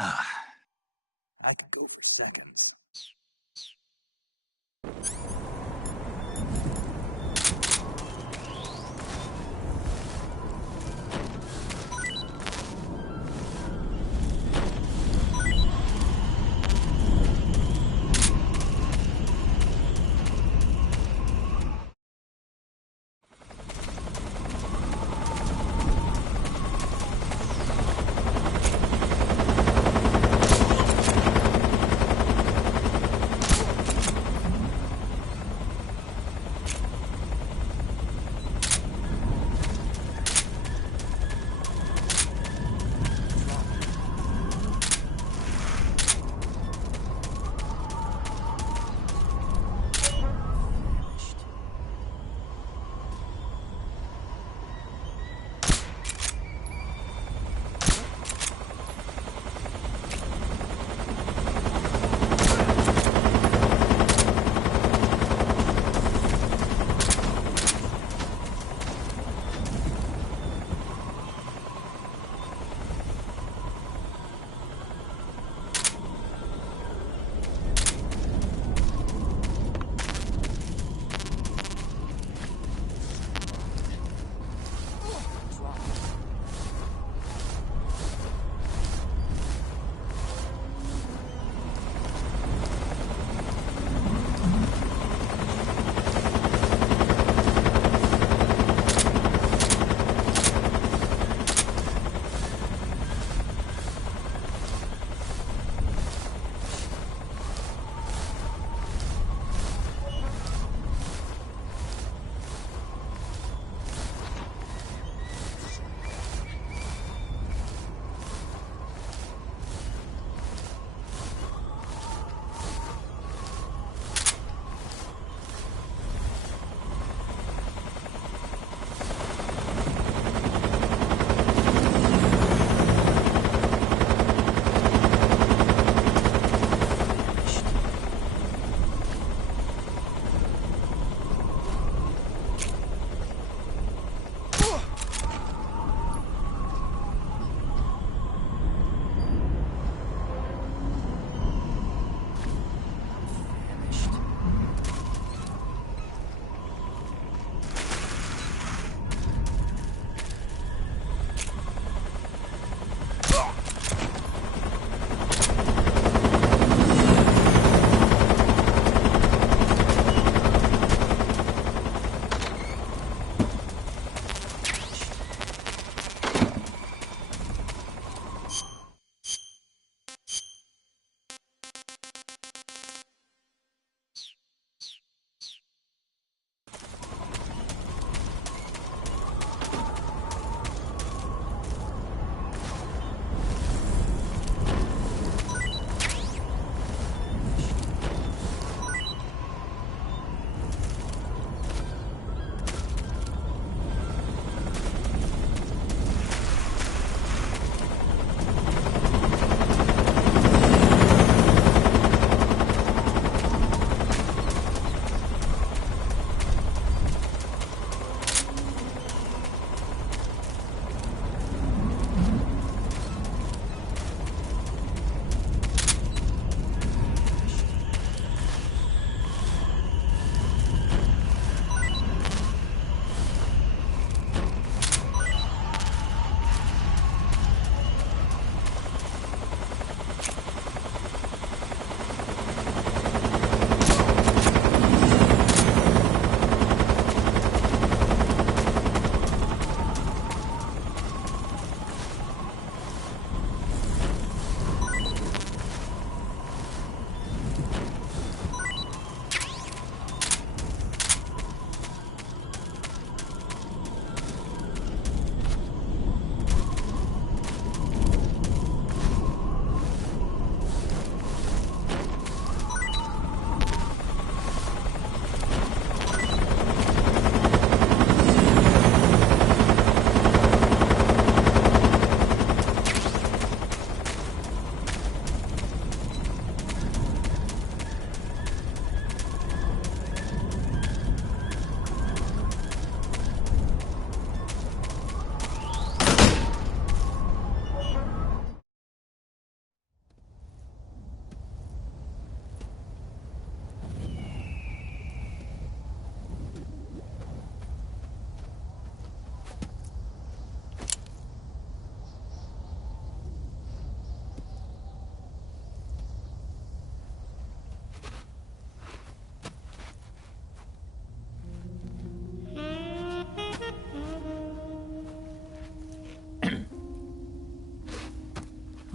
I could go for second.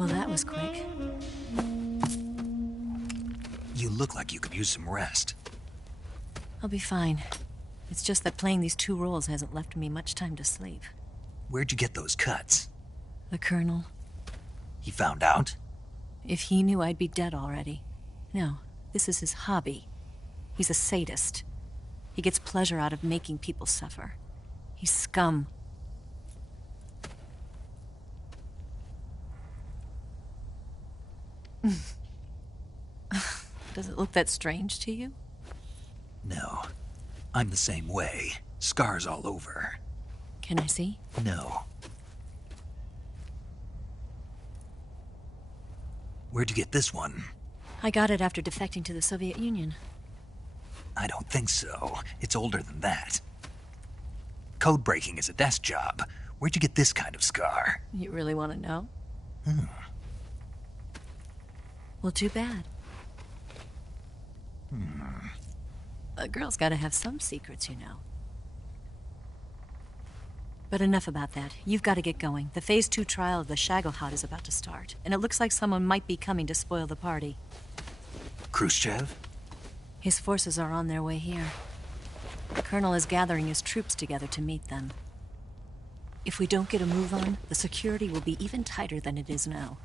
Well, that was quick. You look like you could use some rest. I'll be fine. It's just that playing these 2 roles hasn't left me much time to sleep. Where'd you get those cuts? The Colonel. He found out? If he knew, I'd be dead already. No, this is his hobby. He's a sadist. He gets pleasure out of making people suffer. He's scum. Does it look that strange to you? No. I'm the same way. Scars all over. Can I see? No. Where'd you get this one? I got it after defecting to the Soviet Union. I don't think so. It's older than that. Code breaking is a desk job. Where'd you get this kind of scar? You really want to know? Hmm. Well, too bad. A girl's gotta have some secrets, you know. But enough about that. You've got to get going. The Phase 2 trial of the Shagohod is about to start, and it looks like someone might be coming to spoil the party. Khrushchev? His forces are on their way here. The Colonel is gathering his troops together to meet them. If we don't get a move on, the security will be even tighter than it is now.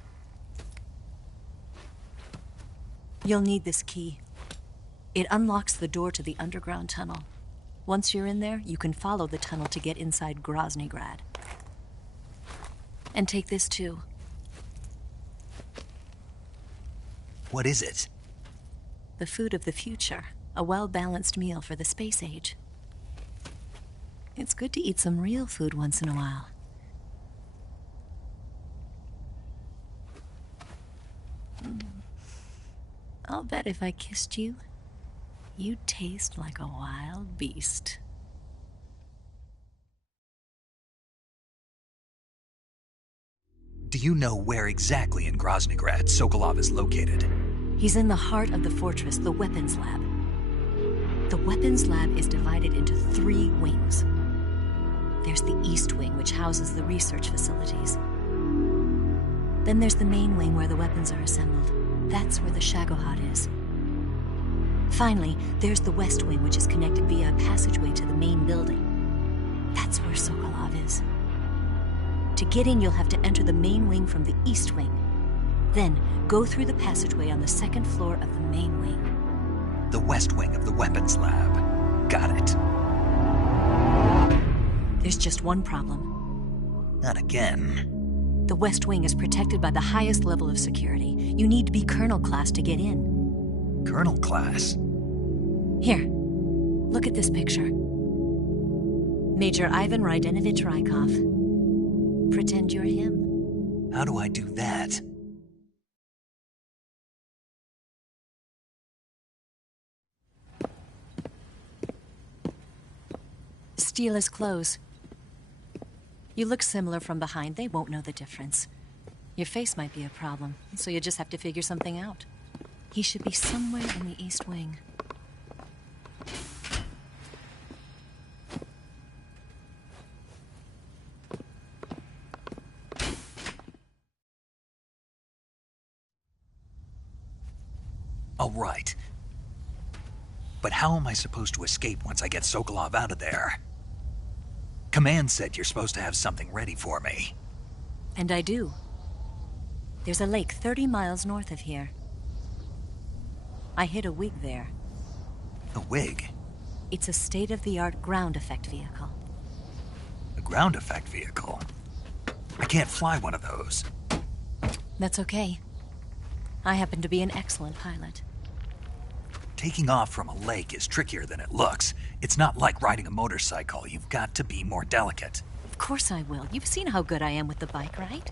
You'll need this key. It unlocks the door to the underground tunnel. Once you're in there, you can follow the tunnel to get inside Groznygrad. And take this too. What is it? The food of the future. A well-balanced meal for the space age. It's good to eat some real food once in a while. I'll bet if I kissed you, you'd taste like a wild beast. Do you know where exactly in Groznygrad Sokolov is located? He's in the heart of the fortress, the weapons lab. The weapons lab is divided into 3 wings. There's the East Wing, which houses the research facilities. Then there's the main wing where the weapons are assembled. That's where the Shagohod is. Finally, there's the West Wing, which is connected via a passageway to the main building. That's where Sokolov is. To get in, you'll have to enter the main wing from the East Wing. Then, go through the passageway on the 2nd floor of the main wing. The West Wing of the weapons lab. Got it. There's just one problem. Not again. The West Wing is protected by the highest level of security. You need to be Colonel class to get in. Colonel class? Here, look at this picture. Major Ivan Rydenovich Rykov. Pretend you're him. How do I do that? Steal his clothes. You look similar from behind. They won't know the difference. Your face might be a problem, so you just have to figure something out. He should be somewhere in the East Wing. All right. But how am I supposed to escape once I get Sokolov out of there? Command said you're supposed to have something ready for me. And I do. There's a lake 30 miles north of here. I hid a wig there. A wig? It's a state-of-the-art ground effect vehicle. A ground effect vehicle? I can't fly one of those. That's okay. I happen to be an excellent pilot. Taking off from a lake is trickier than it looks. It's not like riding a motorcycle. You've got to be more delicate. Of course I will. You've seen how good I am with the bike, right?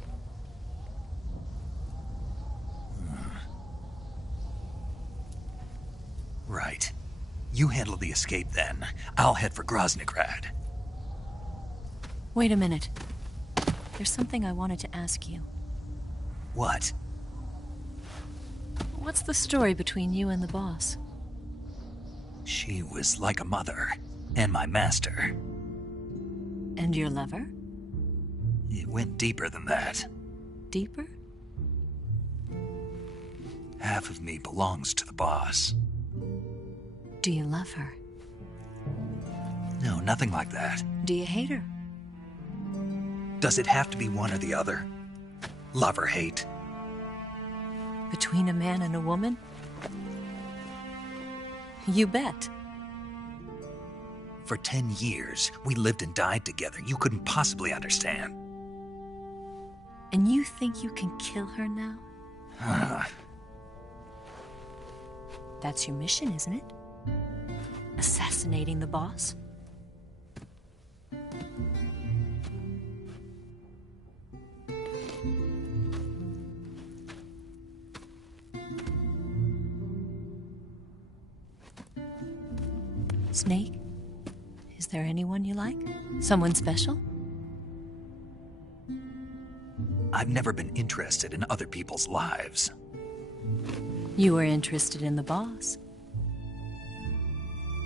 Right. You handle the escape then. I'll head for Groznygrad. Wait a minute. There's something I wanted to ask you. What? What's the story between you and the boss? She was like a mother, and my master. And your lover? It went deeper than that. Deeper? Half of me belongs to the boss. Do you love her? No, nothing like that. Do you hate her? Does it have to be one or the other? Love or hate? Between a man and a woman? You bet. For 10 years, we lived and died together. You couldn't possibly understand. And you think you can kill her now? That's your mission, isn't it? Assassinating the boss? Snake? Is there anyone you like? Someone special? I've never been interested in other people's lives. You were interested in the boss.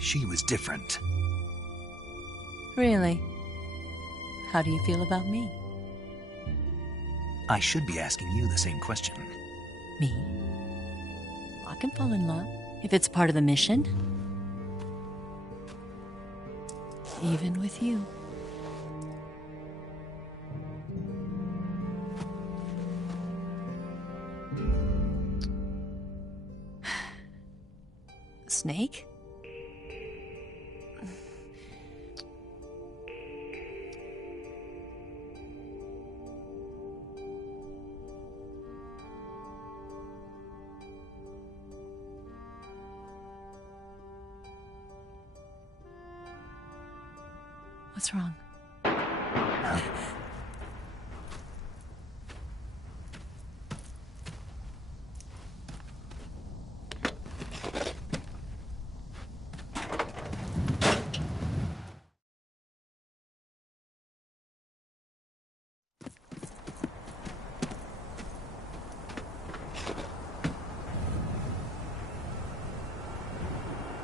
She was different. Really? How do you feel about me? I should be asking you the same question. Me? I can fall in love if it's part of the mission. Even with you. Snake? What's wrong?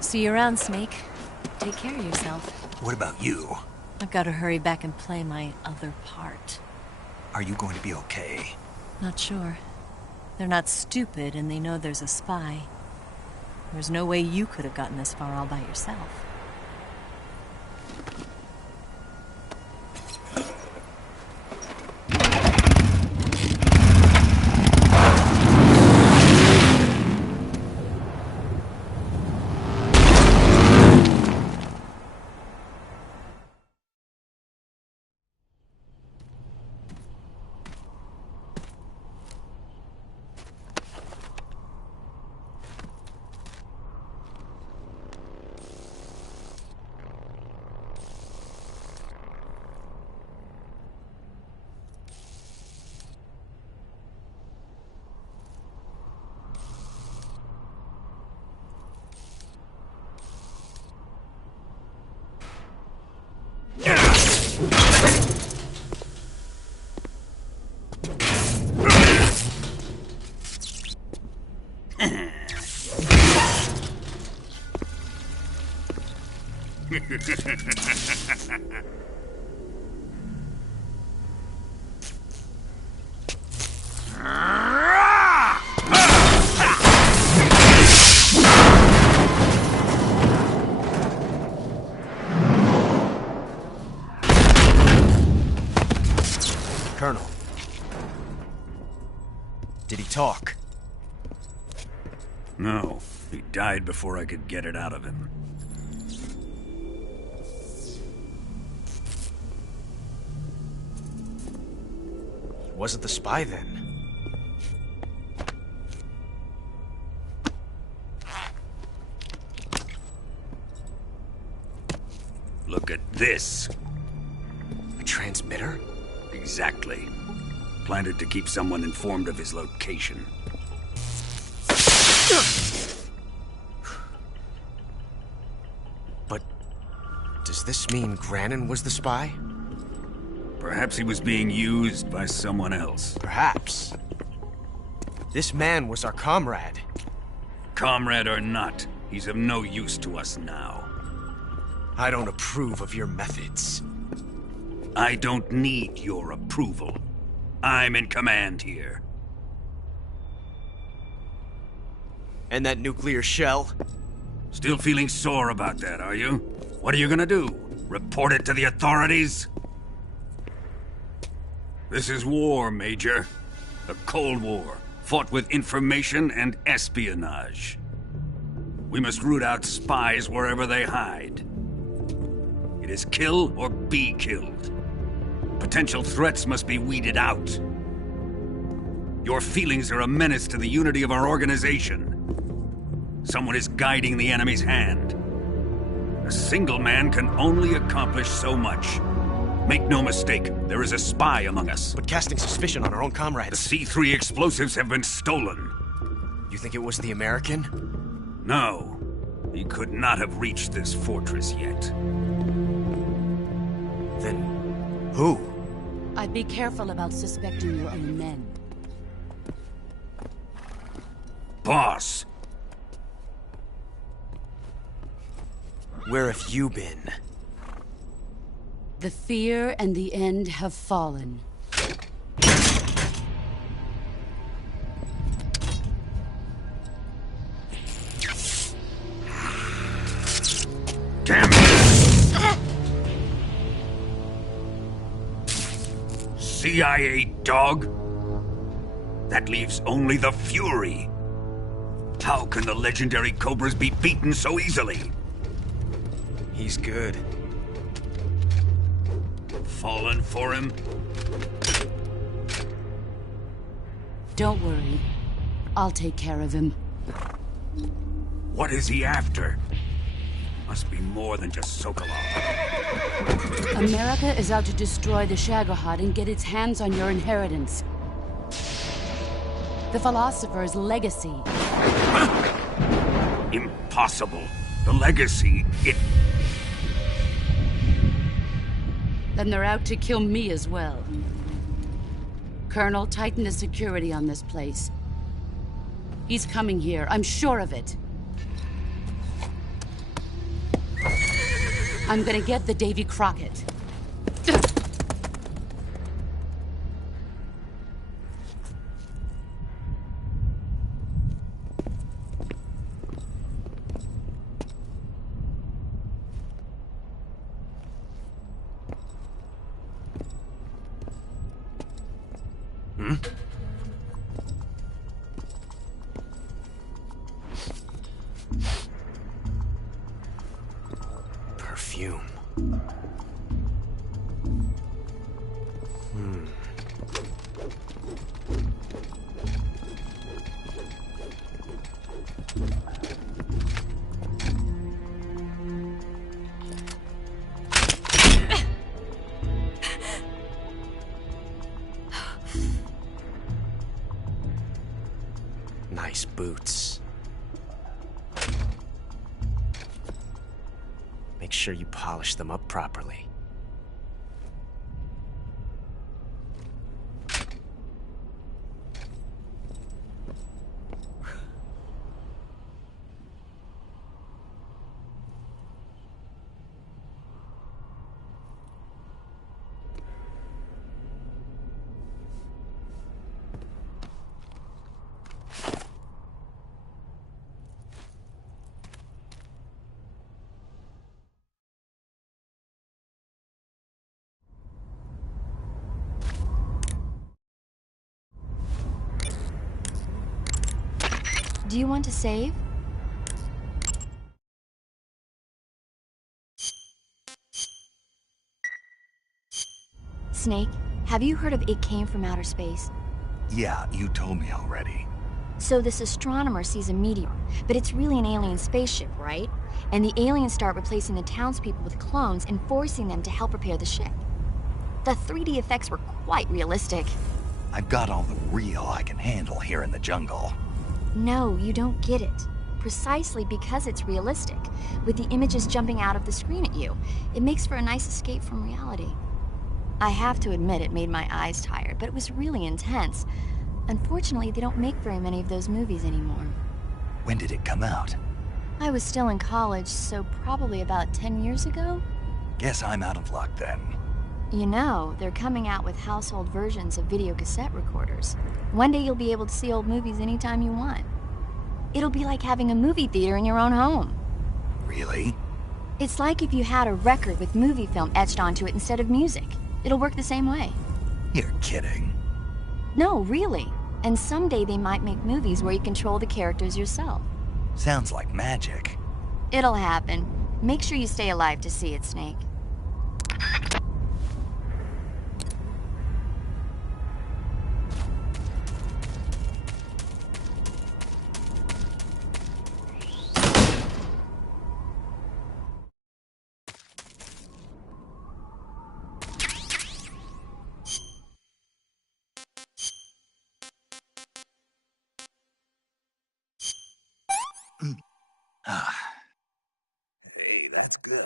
See you around, Snake. Take care of yourself. What about you? I've got to hurry back and play my other part. Are you going to be okay? Not sure. They're not stupid, and they know there's a spy. There's no way you could have gotten this far all by yourself. Colonel. Did he talk? No. He died before I could get it out of him. Wasn't the spy then? Look at this. A transmitter? Exactly. Planted to keep someone informed of his location. But does this mean Granin was the spy? Perhaps he was being used by someone else. Perhaps. This man was our comrade. Comrade or not, he's of no use to us now. I don't approve of your methods. I don't need your approval. I'm in command here. And that nuclear shell? Still feeling sore about that, are you? What are you gonna do? Report it to the authorities? This is war, Major. The Cold War, fought with information and espionage. We must root out spies wherever they hide. It is kill or be killed. Potential threats must be weeded out. Your feelings are a menace to the unity of our organization. Someone is guiding the enemy's hand. A single man can only accomplish so much. Make no mistake, there is a spy among us. But casting suspicion on our own comrades. The C3 explosives have been stolen. You think it was the American? No. He could not have reached this fortress yet. Then, who? I'd be careful about suspecting your own men. Boss! Where have you been? The fear and the end have fallen. Damn it! CIA dog? That leaves only the Fury. How can the legendary Cobras be beaten so easily? He's good. Fallen for him? Don't worry. I'll take care of him. What is he after? Must be more than just Sokolov. America is out to destroy the Shagohod and get its hands on your inheritance. The Philosopher's legacy. Impossible. The legacy, Then they're out to kill me as well. Colonel, tighten the security on this place. He's coming here, I'm sure of it. I'm gonna get the Davy Crockett. Perfume. Nice boots. Make sure you polish them up properly. Do you want to save? Snake, have you heard of It Came from Outer Space? Yeah, you told me already. So this astronomer sees a meteor, but it's really an alien spaceship, right? And the aliens start replacing the townspeople with clones and forcing them to help repair the ship. The 3D effects were quite realistic. I've got all the real I can handle here in the jungle. No, you don't get it. Precisely because it's realistic, with the images jumping out of the screen at you. It makes for a nice escape from reality. I have to admit it made my eyes tired, but it was really intense. Unfortunately, they don't make very many of those movies anymore. When did it come out? I was still in college, so probably about 10 years ago? Guess I'm out of luck then. You know, they're coming out with household versions of video cassette recorders. One day you'll be able to see old movies anytime you want. It'll be like having a movie theater in your own home. Really? It's like if you had a record with movie film etched onto it instead of music. It'll work the same way. You're kidding. No, really. And someday they might make movies where you control the characters yourself. Sounds like magic. It'll happen. Make sure you stay alive to see it, Snake. Hey, that's good.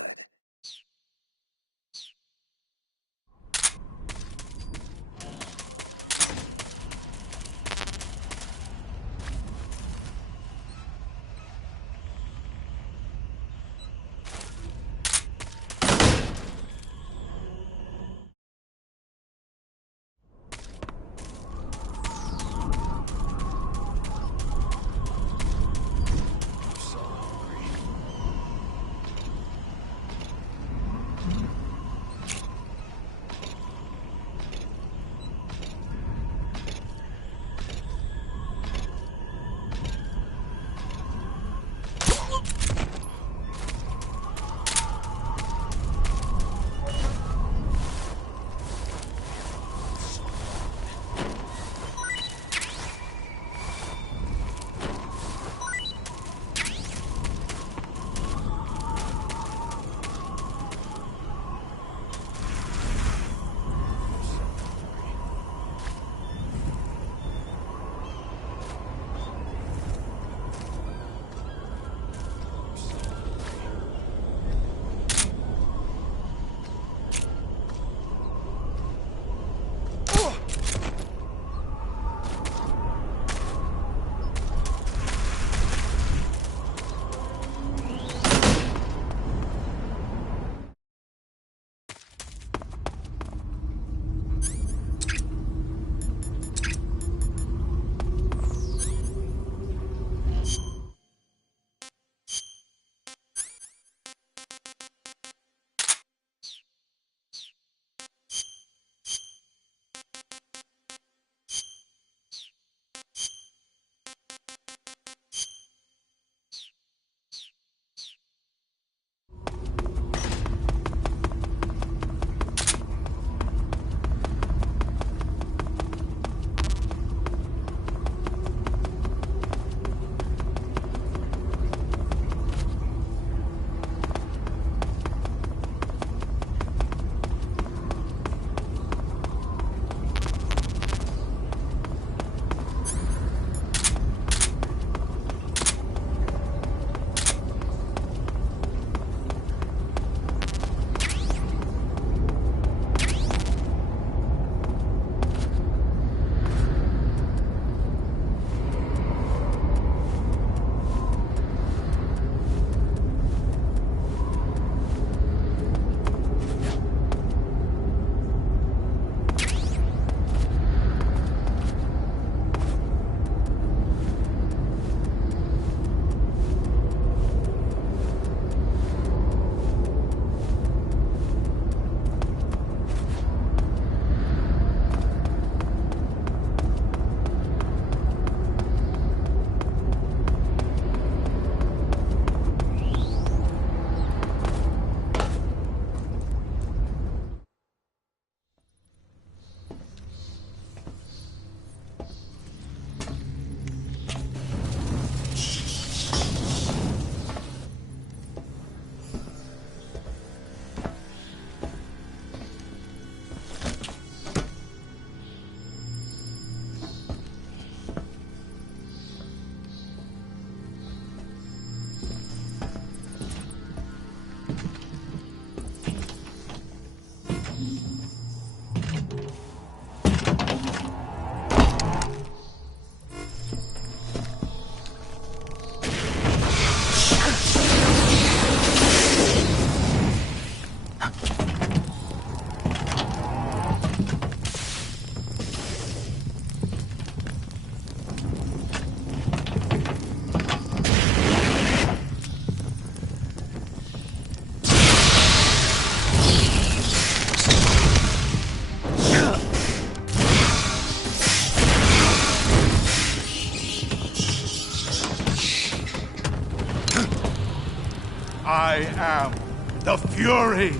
I am the Fury.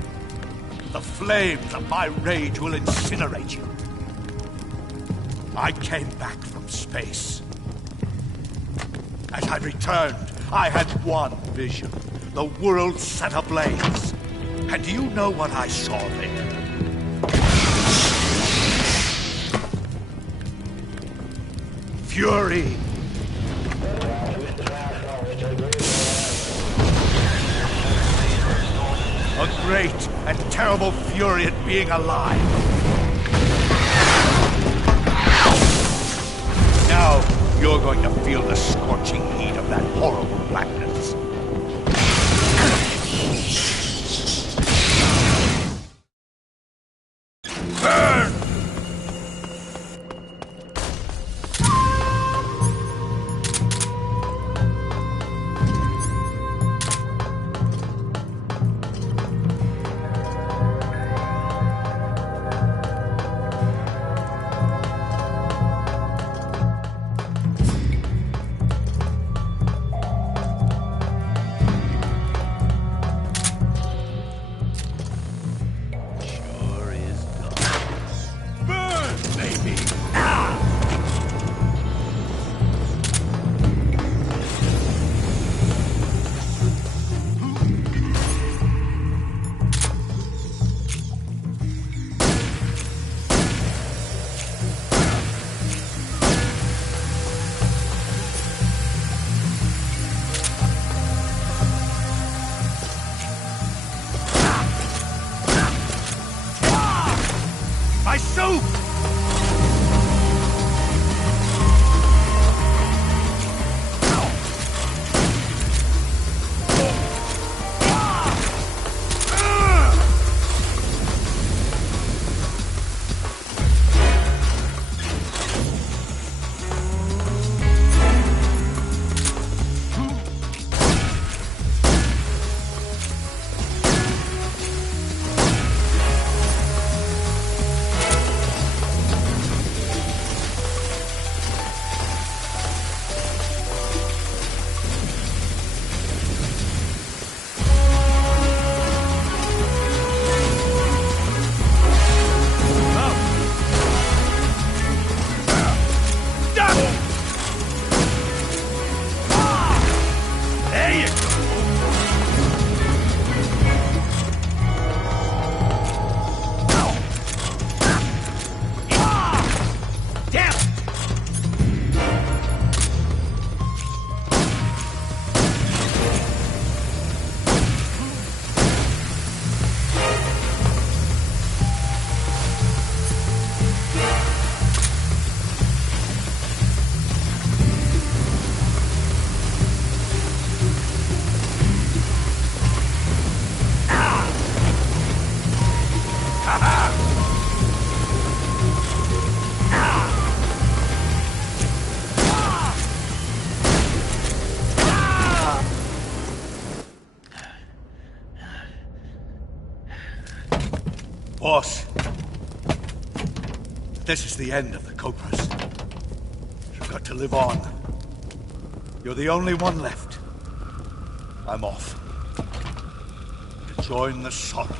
The flames of my rage will incinerate you. I came back from space. As I returned, I had one vision. The world set ablaze. And do you know what I saw there? Fury. A great and terrible fury at being alive. Now, you're going to feel the scorching heat of that horrible blackness. Burn! My soup! Boss, this is the end of the Cobras. You've got to live on. You're the only one left. I'm off. To join the sorrow.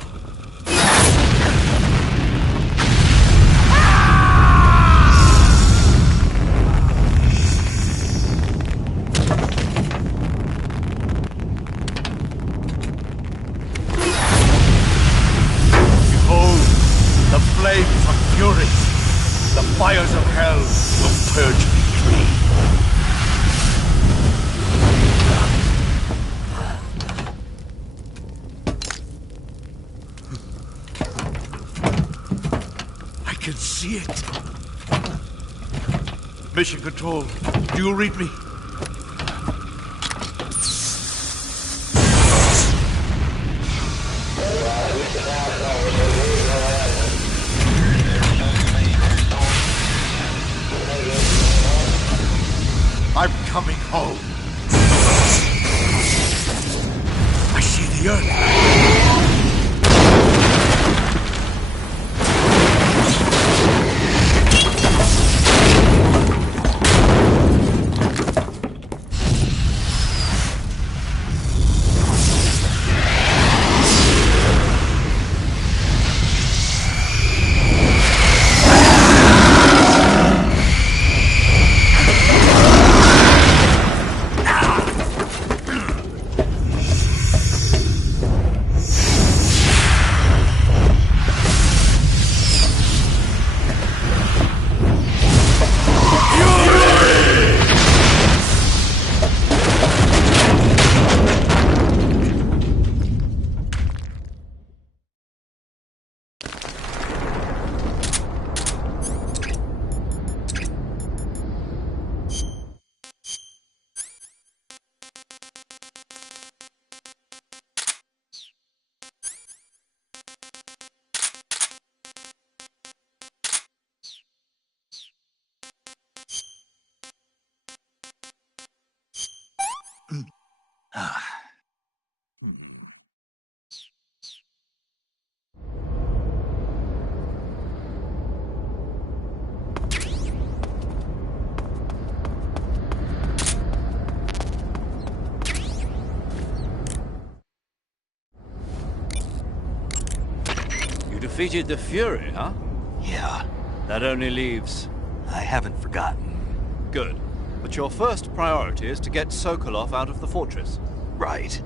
Flames of fury, the fires of hell will purge me clean. I can see it. Mission Control, do you read me? I'm coming home. I see the earth. You defeated the Fury, huh? Yeah. That only leaves... I haven't forgotten. Good. But your first priority is to get Sokolov out of the fortress. Right.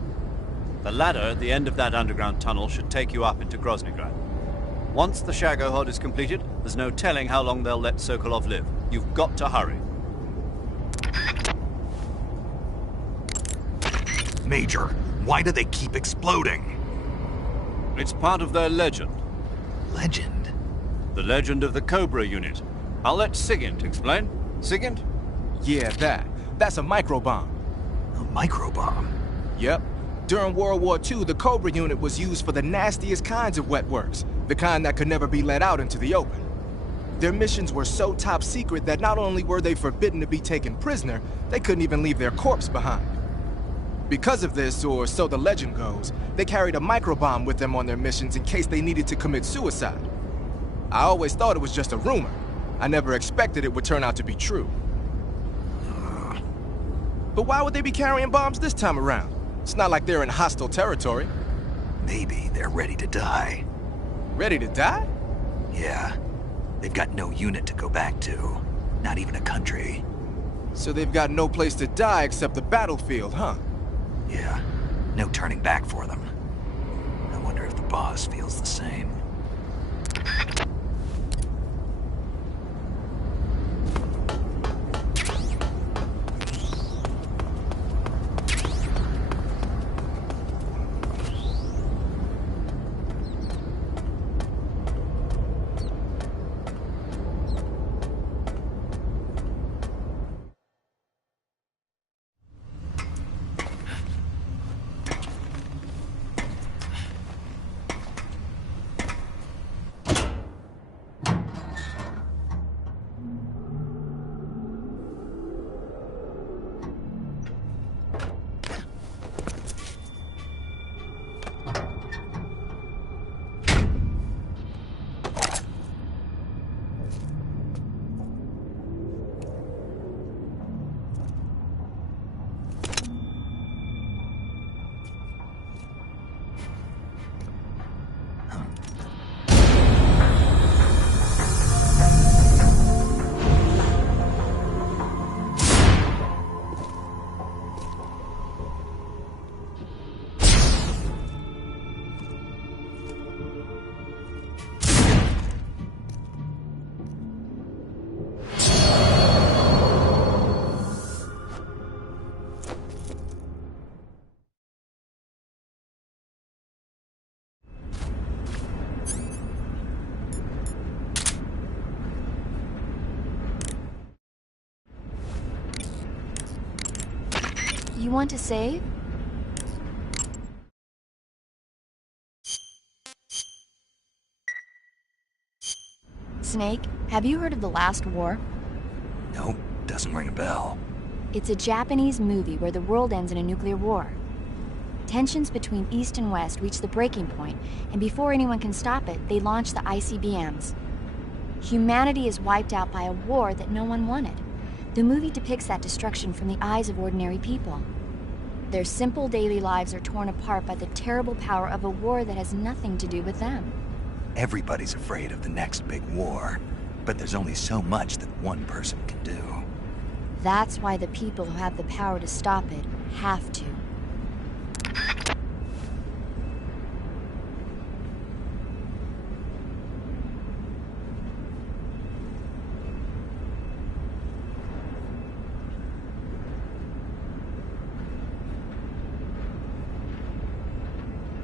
The ladder at the end of that underground tunnel should take you up into Groznygrad. Once the Shagohod is completed, there's no telling how long they'll let Sokolov live. You've got to hurry. Major, why do they keep exploding? It's part of their legend. Legend? The legend of the Cobra unit. I'll let Sigint explain. Sigint? Yeah, that's a microbomb. A microbomb? Yep. During World War II, the Cobra unit was used for the nastiest kinds of wet works, the kind that could never be let out into the open. Their missions were so top secret that not only were they forbidden to be taken prisoner, they couldn't even leave their corpse behind. Because of this, or so the legend goes, they carried a microbomb with them on their missions in case they needed to commit suicide. I always thought it was just a rumor. I never expected it would turn out to be true. But why would they be carrying bombs this time around? It's not like they're in hostile territory. Maybe they're ready to die. Ready to die? Yeah. They've got no unit to go back to. Not even a country. So they've got no place to die except the battlefield, huh? Yeah. No turning back for them. I wonder if the boss feels the same. You want to save? Snake, have you heard of the Last War? Nope, doesn't ring a bell. It's a Japanese movie where the world ends in a nuclear war. Tensions between East and West reach the breaking point, and before anyone can stop it, they launch the ICBMs. Humanity is wiped out by a war that no one wanted. The movie depicts that destruction from the eyes of ordinary people. Their simple daily lives are torn apart by the terrible power of a war that has nothing to do with them. Everybody's afraid of the next big war, but there's only so much that one person can do. That's why the people who have the power to stop it have to.